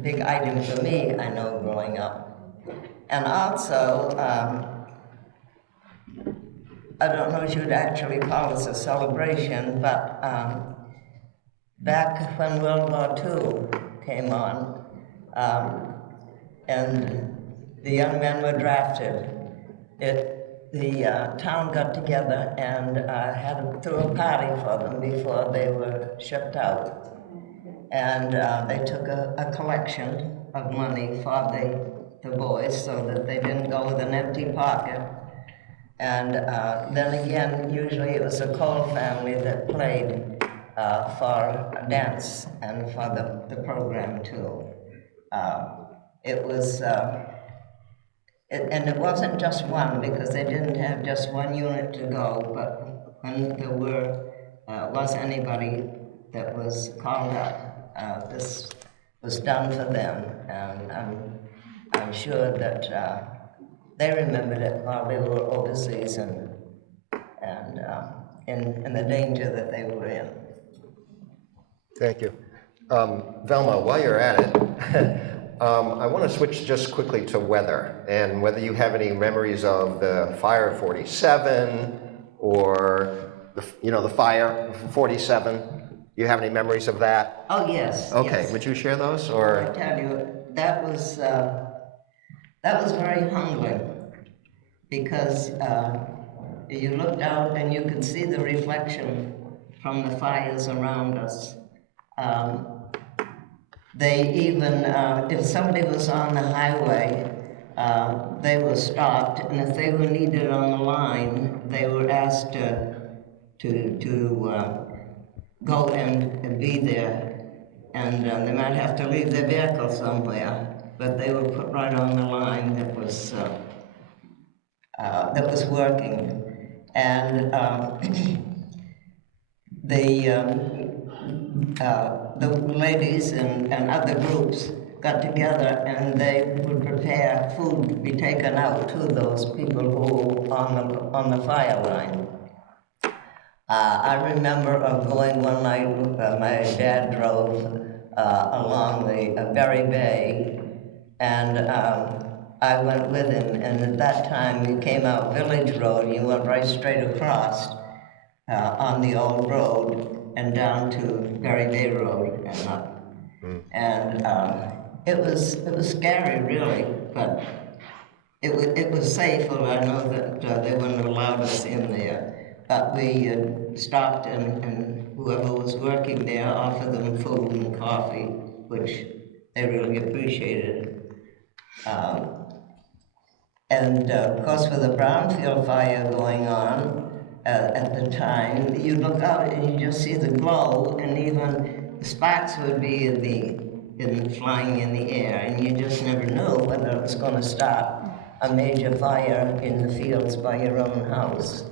big item for me, I know, growing up. And also, I don't know if you would actually call this a celebration, but back when World War II came on, and the young men were drafted, the town got together and threw a party for them before they were shipped out. and they took a collection of money for the boys so that they didn't go with an empty pocket. And then again, usually it was the Cole family that played for a dance and for the program too. It was, and it wasn't just one, because they didn't have just one unit to go, but when there was anybody that was called up, this was done for them, and I'm sure that they remembered it while they were overseas and in the danger that they were in. Thank you. Velma, while you're at it, I want to switch just quickly to weather, and whether you have any memories of the fire of 47 or the fire of 47. You have any memories of that? Oh, yes. Okay, yes. would you share those, I or? tell you, that was very humbling, because you looked out and you could see the reflection from the fires around us. They even, if somebody was on the highway, they were stopped, and if they were needed on the line, they were asked to go and be there, and they might have to leave their vehicle somewhere, but they were put right on the line that was working, and the ladies and other groups got together, and they would prepare food to be taken out to those people who were on the fire line. I remember going one night, my dad drove along the Berry Bay, and I went with him, and at that time you came out Village Road, and you went right straight across on the old road and down to Berry Bay Road and up. And it was scary, really, but it was safe. Well, I know that they wouldn't have allowed us in there. But we stopped, and whoever was working there offered them food and coffee, which they really appreciated. And of course, with the Brownfield fire going on at the time, you look out and you just see the glow, and even the sparks would be flying in the air, and you just never knew whether it was going to start a major fire in the fields by your own house.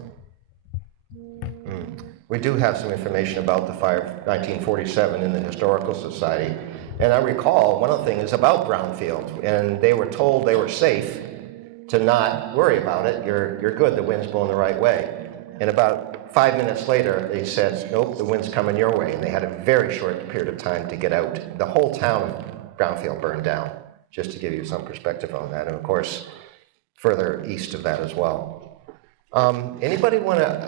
We do have some information about the fire of 1947 in the Historical Society, and I recall one of the things about Brownfield, and they were told they were safe to not worry about it. You're good, the wind's blowing the right way. And about 5 minutes later, they said, nope, the wind's coming your way, and they had a very short period of time to get out. The whole town of Brownfield burned down, just to give you some perspective on that, and of course, further east of that as well. Anybody want to,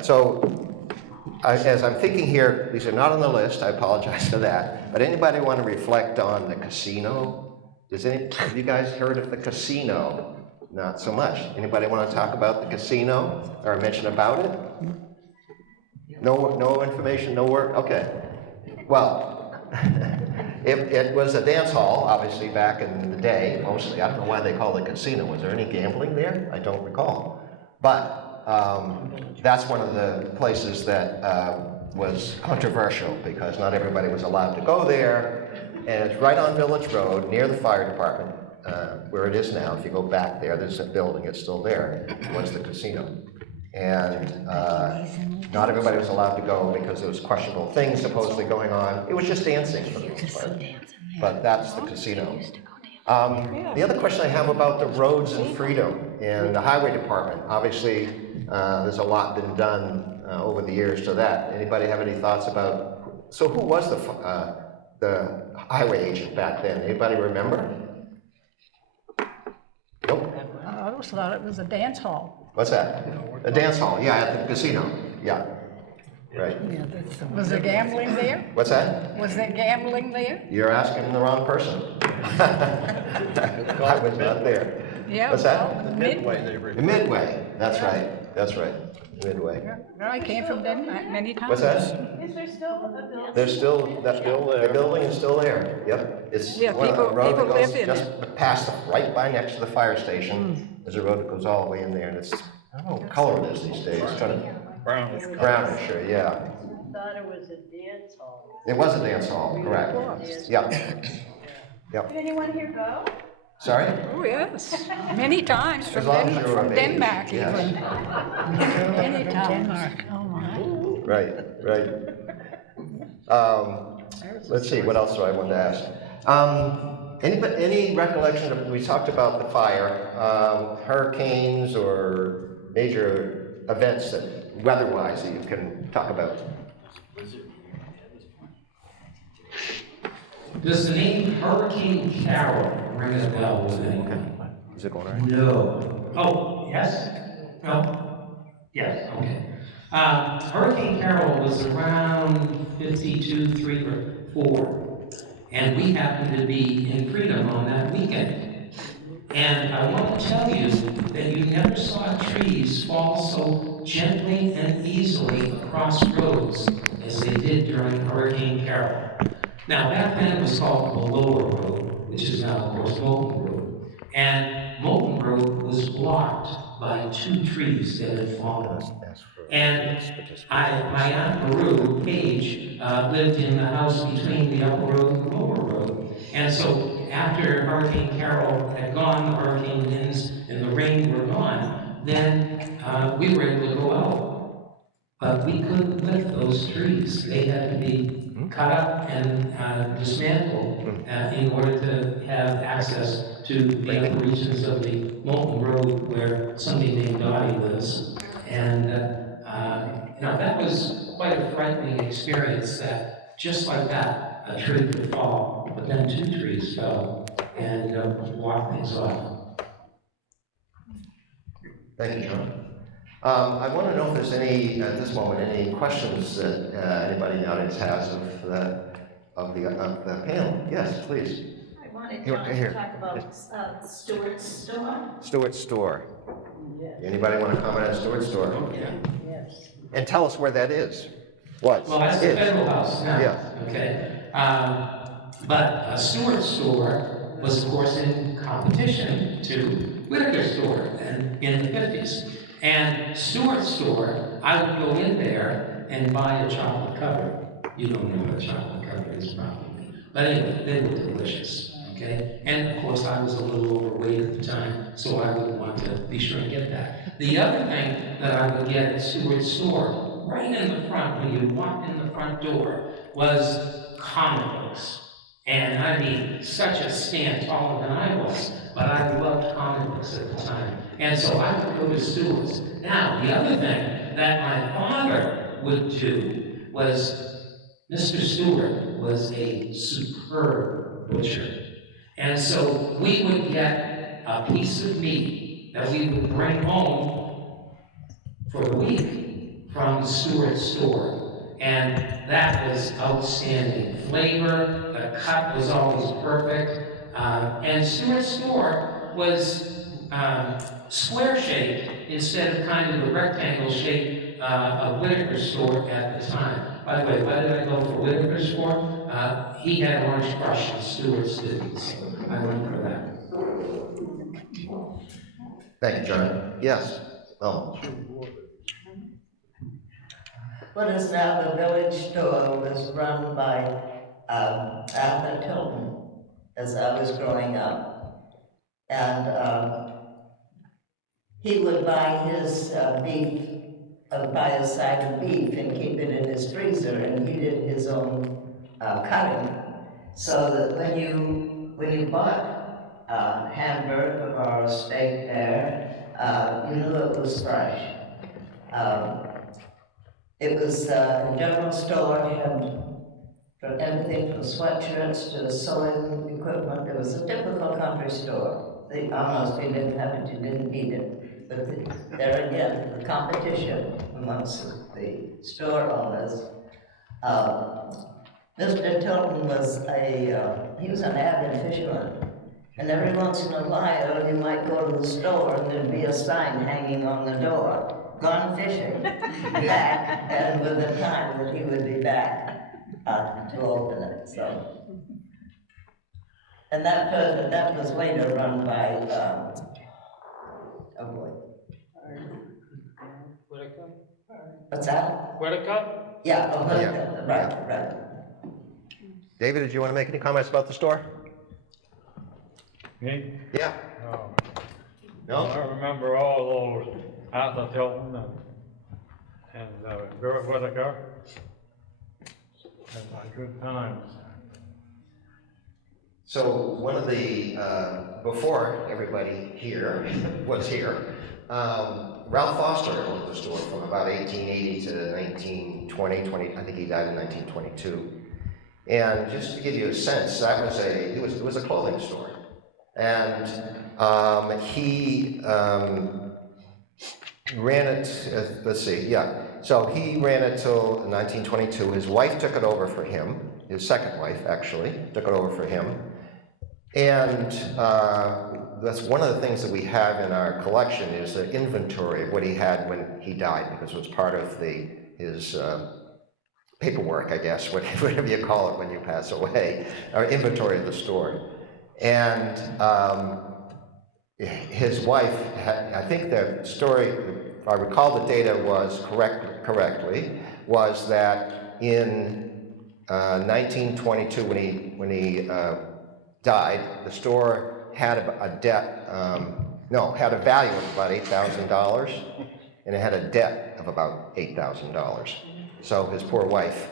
as I'm thinking here, these are not on the list, I apologize for that, but anybody want to reflect on the casino? Have you guys heard of the casino? Not so much. Anybody want to talk about the casino or mention about it? No information, no work? Okay. Well, it was a dance hall, obviously, back in the day, mostly. I don't know why they call it a casino. Was there any gambling there? I don't recall. But that's one of the places that was controversial, because not everybody was allowed to go there, and it's right on Village Road near the fire department, where it is now. If you go back there's a building, it's still there. It was the casino, and not everybody was allowed to go because there was questionable things supposedly going on. It was just dancing for the most part, but that's the casino. The other question I have about the roads and freedom in the highway department, obviously there's a lot been done over the years to that. Anybody have any thoughts about, so who was the highway agent back then? Anybody remember? Nope. I always thought it was a dance hall. What's that? A dance hall, yeah, at the casino, yeah, right. Was there gambling there? What's that? Was there gambling there? You're asking the wrong person. I was not there. Yeah, What's that? well, Midway, they The Midway, that's right, Midway. Yeah, I came from Denmark many times. What's that? Is there still a building? There's still, Still there. the building is still there, yep. It's Yeah, one of the people- road that people goes live in just past, right by next to the fire station. There's a road that goes all the way in there, and it's, I don't know what color it is these days, it's kind of Brownish. brownish, yeah. I thought it was a dance hall. It was a dance hall, correct. Yep, Did anyone here go? sorry? Oh, yes, many times As from long as you're from of age, Denmark yes. even. Many times. Oh, my. Right. Let's see, what else do I want to ask? Any recollection of, we talked about the fire, hurricanes or major events that weather-wise that you can talk about? Does the name Hurricane Carol ring a bell with anyone? Is it going all right? No. Oh, yes? No? Yes, okay. Hurricane Carol was around 52, 3, or 4, and we happened to be in Freedom on that weekend. And I want to tell you that you never saw trees fall so gently and easily across roads as they did during Hurricane Carol. Now, back then it was called the Lower Road, which is now, of course, Molten Road. And Molten Road was blocked by 2 trees that had fallen. And my Aunt Maru, Paige, lived in the house between the Upper Road and the Lower Road. And so after Hurricane Carol had gone, the hurricane winds and the rain were gone, then we were able to go out. But we couldn't lift those trees. They had to be cut up and dismantled in order to have access to the upper reaches of the Molten Road where somebody named Dottie lives. And that was quite a frightening experience that just like that, a tree could fall, but then 2 trees fell and blocked things off. Thank you, John. I want to know if there's any, at this moment, any questions that anybody in the audience has of the panel. Yes, please. I wanted Here, John here. to talk about Stewart's store. Stewart's Store. Anybody want to comment on Stewart's Store? Yes. And tell us where that is. Was. Well, that's the Is. Federal House now. Yeah. Okay. But Stewart's store was, of course, in competition to Whitaker's store in the 50s. And Stewart's store, I would go in there and buy a chocolate cover. You don't know what a chocolate cover is, probably. But anyway, they were delicious. Okay? And of course, I was a little overweight at the time, so I would want to be sure to get that. The other thing that I would get at Stewart's store, right in the front, when you walked in the front door, was comic books. And I mean, such a stand taller than I was, but I loved comic books at the time. And so I would go to Stewart's. Now, the other thing that my father would do was, Mr. Stewart was a superb butcher. And so we would get a piece of meat that we would bring home for the week from Stewart's store. And that was outstanding. Flavor, the cut was always perfect. And Stewart's store was square-shaped instead of kind of the rectangle shape of Whitaker's store at the time. By the way, why did I go for Whitaker's store? He had orange crush and Stewart's didn't, so I went for that. Thank you, John. Yes. Oh. What is now the village store was run by Arthur Tilton as I was growing up. And he would buy his beef, buy a side of beef and keep it in his freezer, and he did his own cutting. So that when you bought a hamburger or a steak there, you knew it was fresh. It was a general store, had from everything from sweatshirts to sewing equipment. It was a typical country store. They almost, you didn't have it, you didn't need it. But there again, the competition amongst the store owners. Mr. Tilton was he was an avid fisherman. And every once in a while, you might go to the store and there'd be a sign hanging on the door, "Gone fishing," back, and with the time that he would be back to open it, so. And that was later run by, oh boy, what's that? Whitaker? Yeah, oh, Yeah. right. David, did you want to make any comments about the store? Me? Yeah. No? I No? remember all those Arthur Tilton and Garrett Whitaker. Had my good times. So one of the, before everybody here was here, Ralph Foster owned the store from about 1880 to 1920, I think he died in 1922. And just to give you a sense, that was it was a clothing store. And he ran it, let's see, yeah. So he ran it till 1922. His wife took it over for him, his second wife actually, took it over for him. And that's one of the things that we have in our collection is an inventory of what he had when he died, because it was part of his paperwork, I guess, whatever you call it when you pass away, or inventory of the store. And his wife, I think the story, if I recall the data was correctly, was that in 1922 when he died, the store had a debt, had a value of about $8,000, and it had a debt of about $8,000. So his poor wife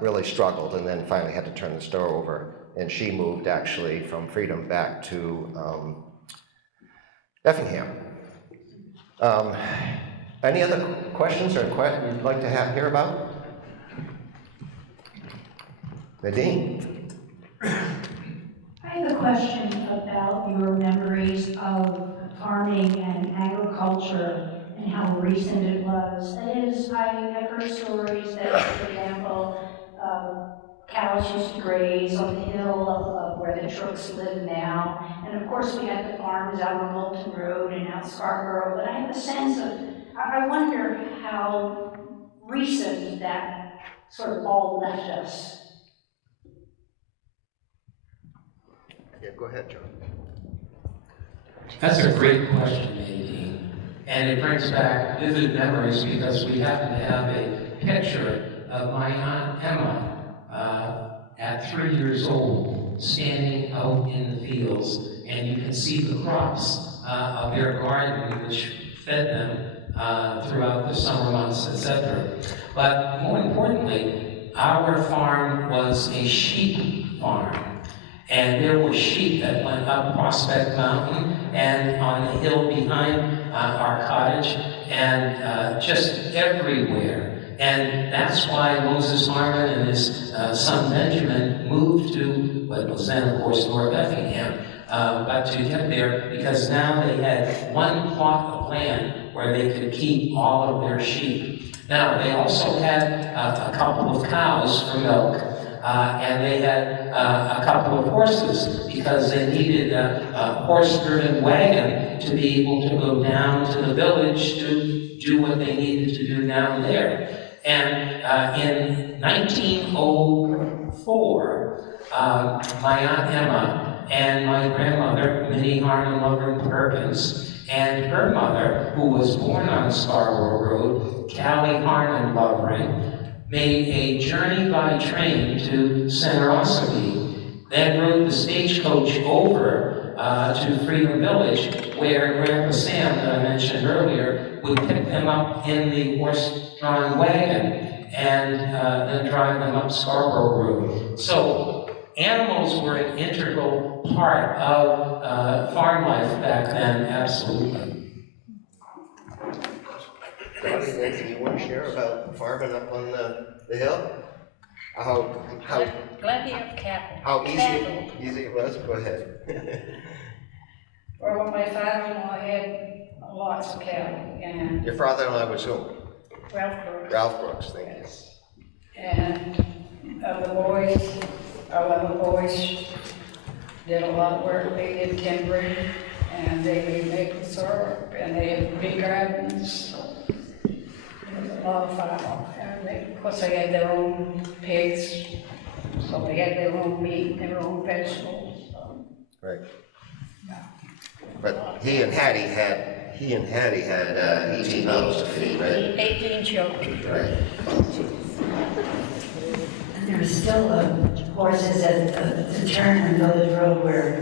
really struggled, and then finally had to turn the store over, and she moved actually from Freedom back to Effingham. Any other questions or you'd like to hear about? Nadine? I have a question about your memories of farming and agriculture and how recent it was. That is, I have heard stories that, for example, cows used to graze on the hill of where the Trooks live now. And of course, we had the farms out on Moulton Road and out Scarborough. But I have a sense of, I wonder how recent that sort of all left us. Yeah, go ahead, John. That's a great question, Nadine. And it brings back vivid memories because we happen to have a picture of my Aunt Emma at 3 years old, standing out in the fields. And you can see the crops of their garden, which fed them throughout the summer months, etc. But more importantly, our farm was a sheep farm. And there were sheep that went up Prospect Mountain and on the hill behind our cottage and just everywhere. And that's why Moses Harmon and his son Benjamin moved to what was then, of course, North Effingham. But to get there, because now they had one plot of land where they could keep all of their sheep. Now, they also had a couple of cows for milk. And they had a couple of horses because they needed a horse-driven wagon to be able to go down to the village to do what they needed to do down there. And in 1904, my Aunt Emma and my grandmother, Minnie Harmon Lovering Perkins, and her mother, who was born on Scarborough Road, Callie Harmon Lovering, made a journey by train to Center Ossipee, then rode the stagecoach over to Freedom Village, where Grandpa Sam, that I mentioned earlier, would pick them up in the horse-drawn wagon and then drive them up Scarborough Road. So animals were an integral part of farm life back then, absolutely. Bobby, anything you want to share about farming up on the hill? Plenty of cattle. How Cattle. easy it was? Go ahead. Well, my father-in-law had lots of cattle, and Your father-in-law was who? Ralph Brooks, thank you. And of the boys, 11 boys, did a lot of work, they did timbering, and they make the syrup, and they had big gardens. It was a lot of fun, and they, of course, they had their own pigs, so they had their own meat, their own vegetables, so. Right. But he and Hattie had 18 animals to feed, right? 18 children. Right. And there are still horses at the turn in Village Road where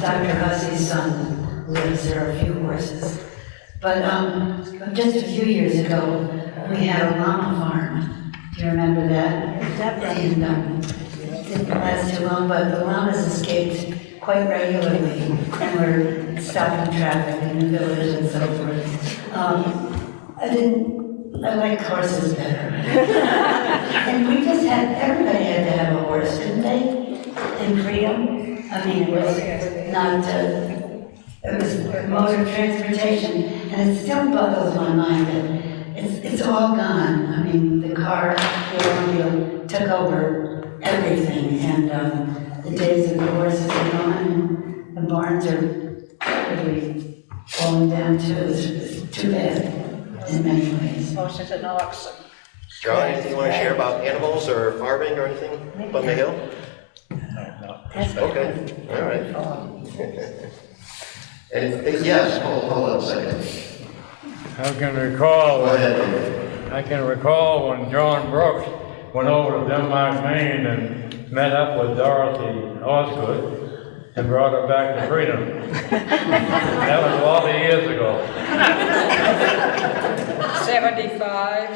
Dr. Hussey's son lives. There are a few horses. But just a few years ago, we had a llama farm. Do you remember that? And it didn't last too long, but the llamas escaped quite regularly and were stopping traffic in the village and so forth. I like horses better. And we just had, everybody had to have a horse, didn't they? In freedom? I mean, it was not, it was mode of transportation, and it still boggles my mind that it's all gone. I mean, the car, the automobile took over everything, and the days of the horses are gone, and the barns are really falling down too. It's too bad in many ways. Horses and oxen. John, anything you want to share about animals or farming or anything up on the hill? Okay, all right. And, yes, hold on a second. I can recall, Go ahead. I can recall when John Brooks went over to Denmark, Maine and met up with Dorothy Osgood and brought her back to freedom. That was a lot of years ago. 75.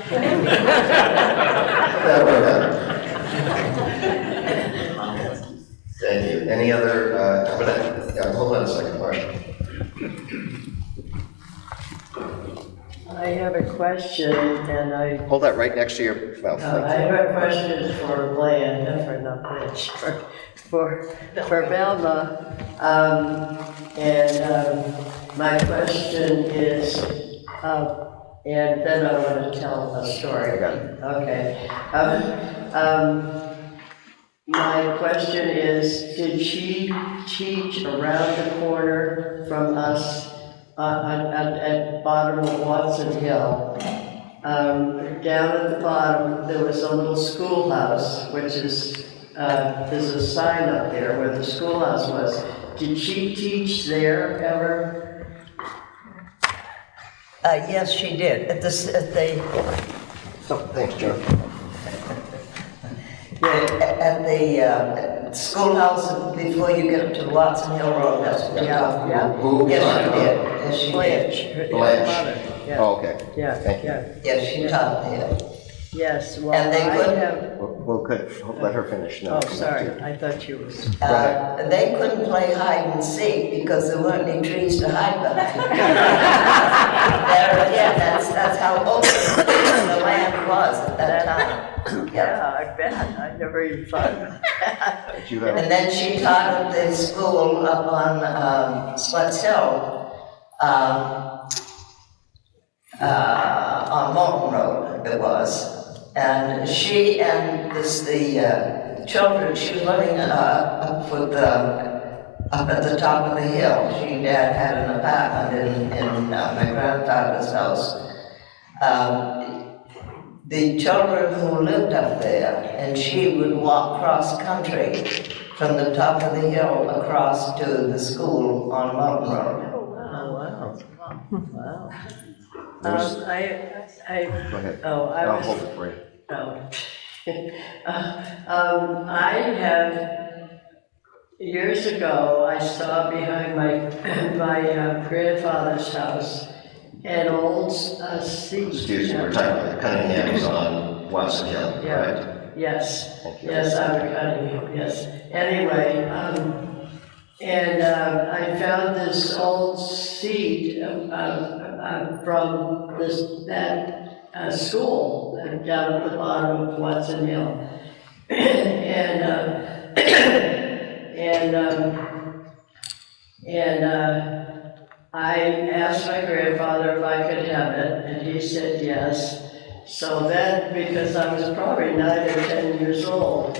Thank you. Any other, hold on a second, Mark. I have a question, and Hold that right next to your mouth. I have a question for Bland, for not Rich, for Velma. My question is, and then I want to tell a story. Okay. My question is, did she teach around the corner from us at bottom of Watson Hill? Down at the bottom, there was a little schoolhouse, which is, there's a sign up there where the schoolhouse was. Did she teach there ever? Yes, she did, at the Oh, thanks, John. at the schoolhouse before you get up to Watson Hill Road, that's what you're talking about. Who? Yes, she did, yes, she did. Blanche. Blanche. Yeah. Oh, okay. Yeah, Thank you. yeah. Yes, she taught there. Yes, well, And they I couldn't- have, Well, good. Let her finish now. oh, sorry, I thought you was. They couldn't play hide and seek because there weren't any trees to hide behind. There again, that's how open the land was at that time. Yeah, I bet, I never even thought of that. Did you have? And then she taught at the school up on Splits Hill, on Moulton Road it was. And she and the children, she was living up at the top of the hill. She and Dad had an apartment in my grandfather's house. The children who lived up there, and she would walk cross country from the top of the hill across to the school on Mountain Road. Oh, wow, wow. There was- Go I, ahead. oh, I I'll was. hold it for you. I have, years ago, I saw behind my grandfather's house an old seat. Excuse me, we're talking about the Cunninghams on Watson Hill, Yeah. right? Yes, Thank you. yes, I'm Cunningham, yes. Anyway, I found this old seat from that school down at the bottom of Watson Hill. I asked my grandfather if I could have it, and he said yes. So then, because I was probably 9 or 10 years old,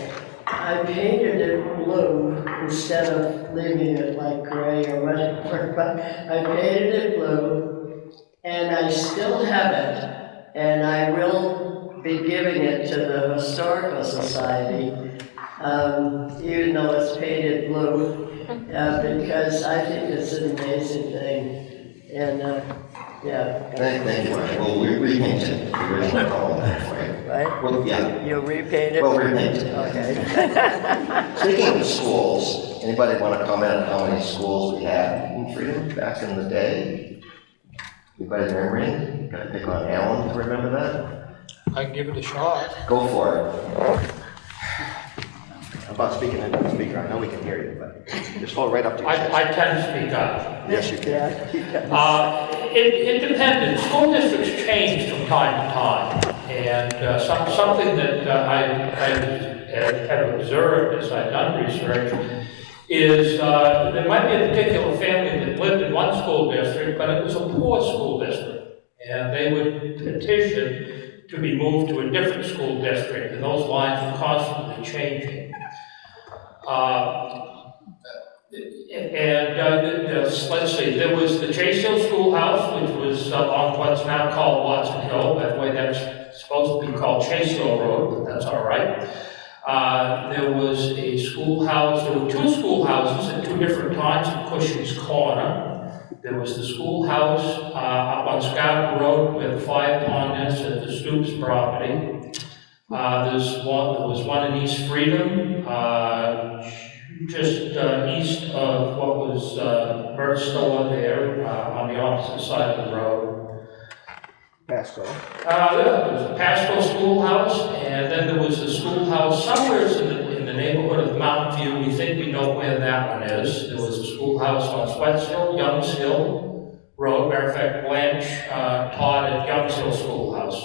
I painted it blue instead of leaving it like gray or whatever, but I painted it blue, and I still have it, and I will be giving it to the Historical Society, even though it's painted blue, because I think it's an amazing thing, and, yeah. Thank you, Ryan. Well, we repainted the original column that way. Right? Well, yeah. You repaint it? Well, repainted. Okay. Speaking of schools, anybody want to comment on how many schools we had in Freedom back in the day? Anybody remembering? Got to pick on Alan to remember that? I can give it a shot. Go for it. How about speaking into the speaker? I know we can hear you, but just hold right up to your chest. I tend to speak up. Yes, you can. It depended. School districts changed from time to time, and something that I have observed as I've done research is there might be a particular family that lived in one school district, but it was a poor school district, and they would petition to be moved to a different school district, and those lines were constantly changing. Let's see, there was the Chase Hill Schoolhouse, which was on what's now called Watson Hill. By the way, that's supposed to be called Chase Hill Road, but that's all right. There was a schoolhouse, there were two schoolhouses at two different times at Cushing's Corner. There was the schoolhouse up on Scarborough Road where the fire pond is at the Stoops property. There was one in East Freedom, just east of what was Bert's store there, on the opposite side of the road. Pasco. There was a Pasco Schoolhouse, and then there was a schoolhouse somewhere in the neighborhood of Mountain View. We think we know where that one is. There was a schoolhouse on Sweats Hill, Youngs Hill Road. Matter of fact, Blanche taught at Youngs Hill Schoolhouse.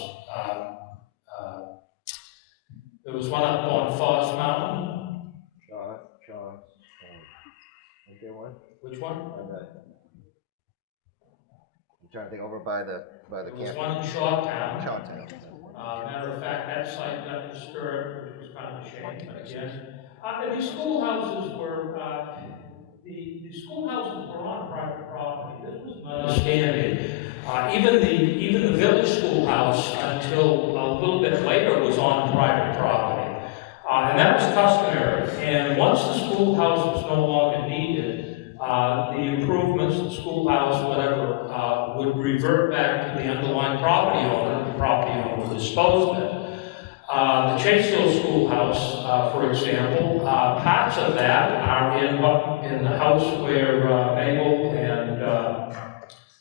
There was one up on Foss Mountain. Sean. Is there one? Which one? I'm trying to think over by the There was camp. one in Shawtown. Shawtown. Matter of fact, that site got disturbed, which was kind of a shame, but again. These schoolhouses were, the schoolhouses were on private property. This was an understanding. Even the village schoolhouse, until a little bit later, was on private property. And that was customary. And once the schoolhouse was no longer needed, the improvements, the schoolhouse, whatever, would revert back to the underlying property owner, and the property owner would dispose of it. The Chase Hill Schoolhouse, for example, parts of that are in the house where Mabel and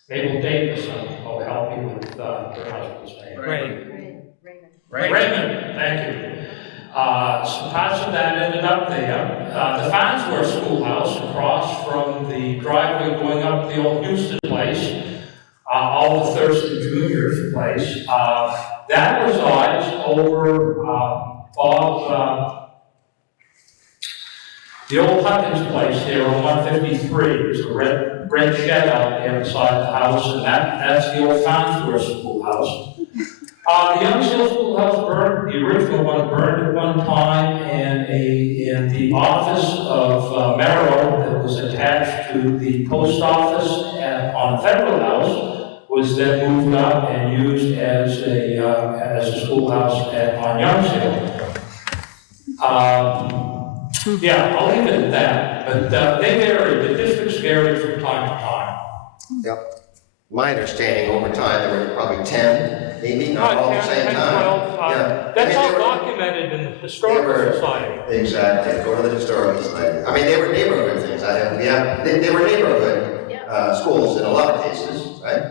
Mabel Davis, I'll help you with her husband's name. Raymond, thank you. Some parts of that ended up there. The Farnsworth Schoolhouse across from the driveway going up the old Houston place, all the Thurston Junior's place, that resides over Bob, the old Huckins place there on 153. There's a red shed out there beside the house, and that's the old Farnsworth Schoolhouse. The Youngs Hill Schoolhouse burned, the original one burned at one time, and in the office of Merrill that was attached to the post office on Federal House was then moved up and used as a schoolhouse on Youngs Hill. Yeah, I'll leave it at that, but they vary, the districts vary from time to time. Yep. My understanding, over time, there were probably 10, maybe, not all at the same 10, time. 12, Yeah. That's I mean, all they were- documented in the Historical Society. Exactly, go to the Historical Society. I mean, they were neighborhood things. They were neighborhood schools in a lot of cases, right?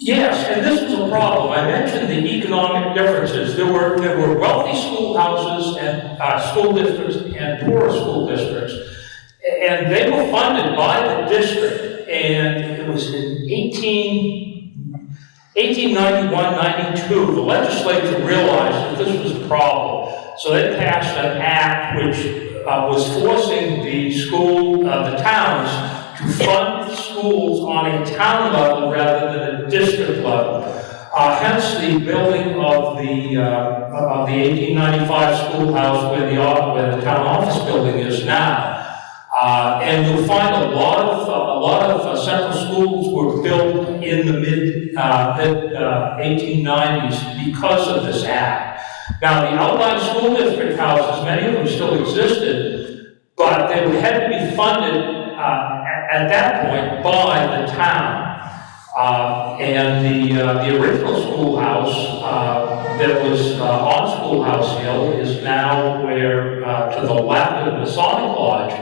Yes, and this was a problem. I mentioned the economic differences. There were wealthy schoolhouses and school districts and poorer school districts, and they were funded by the district. And it was in 1891-92, the legislature realized that this was a problem. So they passed an act which was forcing the towns to fund schools on a town level rather than a district level. Hence the building of the 1895 schoolhouse where the town office building is now. And you'll find a lot of central schools were built in the mid 1890s because of this act. Now, the outlying school district houses, many of them still existed, but they had to be funded at that point by the town. And the original schoolhouse that was on Schoolhouse Hill is now where, to the left of the Masonic Lodge,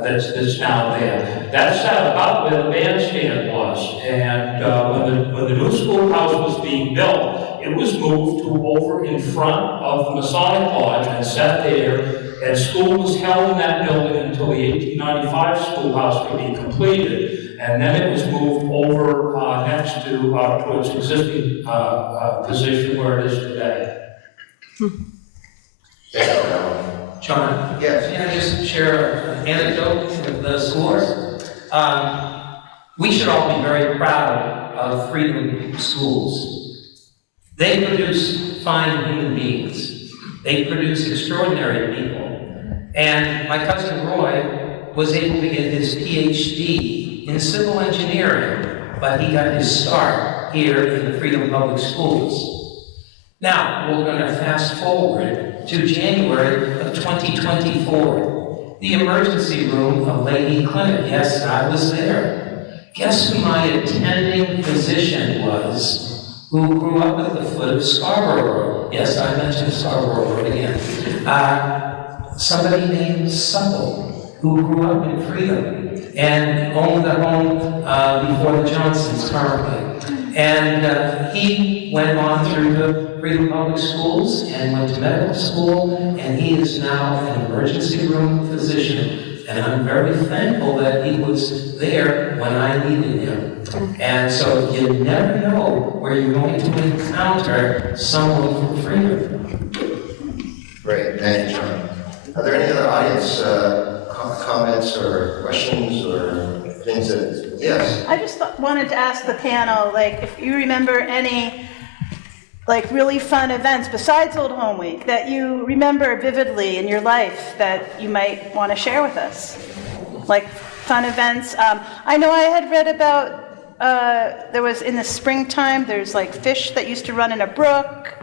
that's now there. That's about where the bandstand was. And when the new schoolhouse was being built, it was moved to over in front of the Masonic Lodge and set there. And school was held in that building until the 1895 schoolhouse could be completed. And then it was moved over next to its existing position where it is today. John? Yes. Can I just share an anecdote with the schools? We should all be very proud of Freedom Schools. They produce fine human beings. They produce extraordinary people. And my cousin Roy was able to get his PhD in civil engineering, but he got his start here in the Freedom Public Schools. Now, we're going to fast forward to January of 2024. The emergency room of Lady Clinic, yes, I was there. Guess who my attending physician was, who grew up at the foot of Scarborough Road? Yes, I mentioned Scarborough Road again. Somebody named Supple, who grew up in Freedom and owned a home before the Johnsons currently. And he went on through the Freedom Public Schools and went to medical school, and he is now an emergency room physician. And I'm very thankful that he was there when I needed him. And so you never know where you're going to encounter someone from Freedom. Great, thank you, John. Are there any other audience comments or questions or things that, yes? I just wanted to ask the panel, like, if you remember any, like, really fun events besides Old Home Week that you remember vividly in your life that you might want to share with us? Like, fun events. I know I had read about, there was in the springtime, there's like fish that used to run in a brook.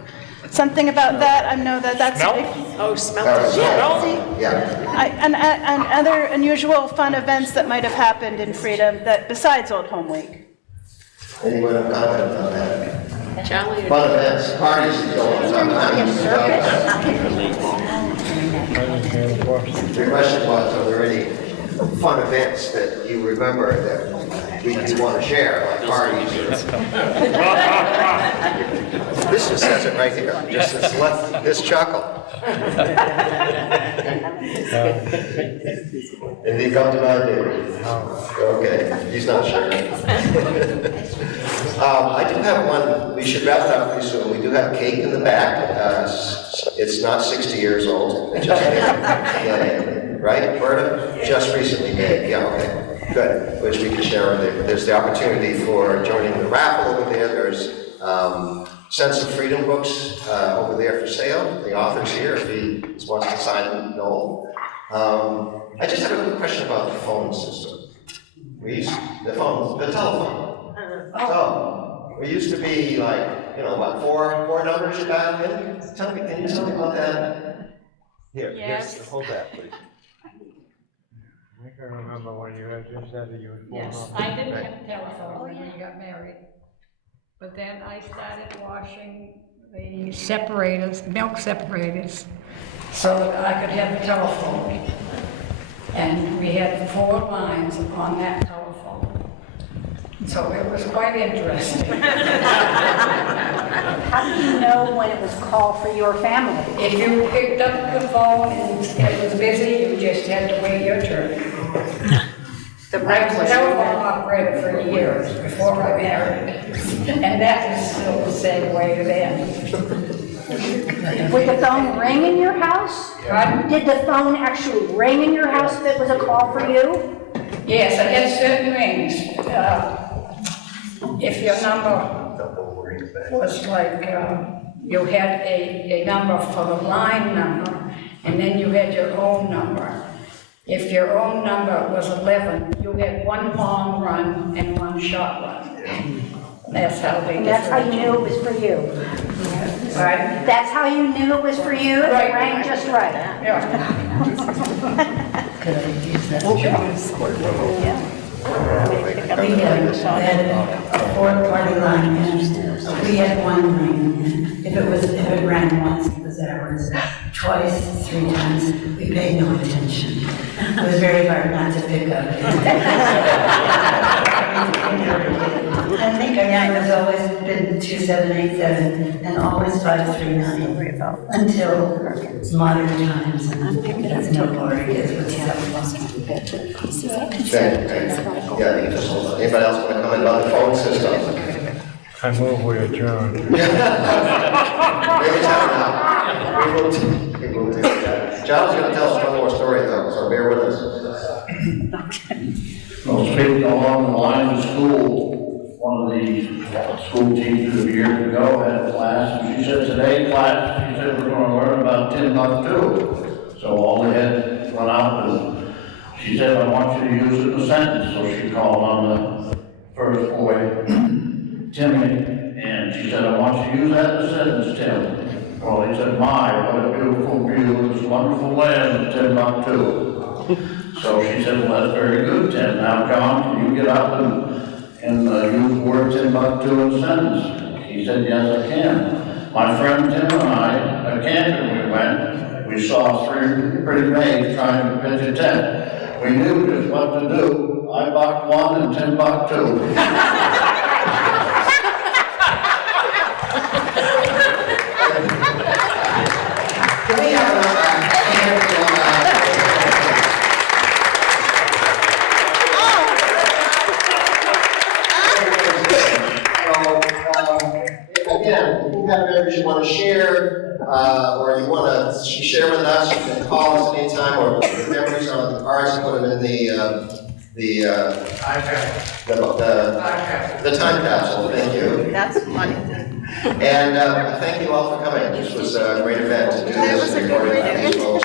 Something about that. I know that's a big. Oh, smell. Yeah, see? Yeah. And other unusual fun events that might have happened in Freedom that besides Old Home Week. Anyone have comment on that? Charlie. Fun events, parties that go on sometimes. Your question was, are there any fun events that you remember that you want to share, like parties or... This just says it right here, just this chuckle. And he come to my duty. Okay, he's not sure. I do have one, we should wrap it up pretty soon. We do have cake in the back. It's not 60 years old. It just made, right, Berta? Just recently made, yeah, okay. Good, which we can share with you. There's the opportunity for joining the raffle over there. There's Sense of Freedom books over there for sale. The author's here if he wants to sign them, Noel. I just have a quick question about the phone system. The telephone. So, we used to be like, what, four numbers you dial in? Can you tell me about that? Yes. Hold that, please. I can remember when you had just said that you would. Yes, I didn't have a telephone when we got married. But then I started washing the separators, milk separators, so that I could have a telephone. And we had 4 lines on that telephone. So it was quite interesting. How do you know when it was called for your family? If you picked up the phone and it was busy, you just had to wait your turn. I was a telephone operator for years before I married, and that is still the same way then. Would the phone ring in your house? Pardon? Did the phone actually ring in your house if it was a call for you? Yes, I had certain rings. if your number was like, you had a number for the line number, and then you had your own number. If your own number was 11, you had one long run and one short run. That's how they And that's how you knew it was for you. Right? That's how you knew it was for you, it Right. rang just right. Could I use that? We had a four-party line, and we had one ring. If it rang once, it was ours. Twice, 3 times, we paid no attention. It was very hard not to pick up. I think our line has always been 2787 and always 539 until modern times, and that's no longer is what's happening. Yeah, you just hold on. Anybody else want to comment about the phone system? I move we adjourn. We have time now. We will do that. Giles is going to tell us one more story though, so bear with us. Well, speaking along the line of school, one of the school teachers years ago had a class, and she said, today class, she said, we're gonna learn about Timbuktu. So all they had went out and she said, I want you to use it in a sentence. So she called on the first boy, Timmy, and she said, I want you to use that in a sentence, Tim. Well, he said, my, what a beautiful view of this wonderful land of Timbuktu. So she said, well, that's very good, Tim. Now, John, can you get up and use the word Timbuktu in a sentence? He said, yes, I can. My friend Tim and I, camping we went, we saw 3 pretty maids trying to pitch a tent. We knew just what to do. I bucked one and Tim bucked 2. Again, if you have memories you want to share, or you want to share with us, you can call us anytime, or the memories are on the cards, put them in the time capsule, thank you. That's funny. And thank you all for coming. This was a great event to do this. That was a good recording event. of these folks.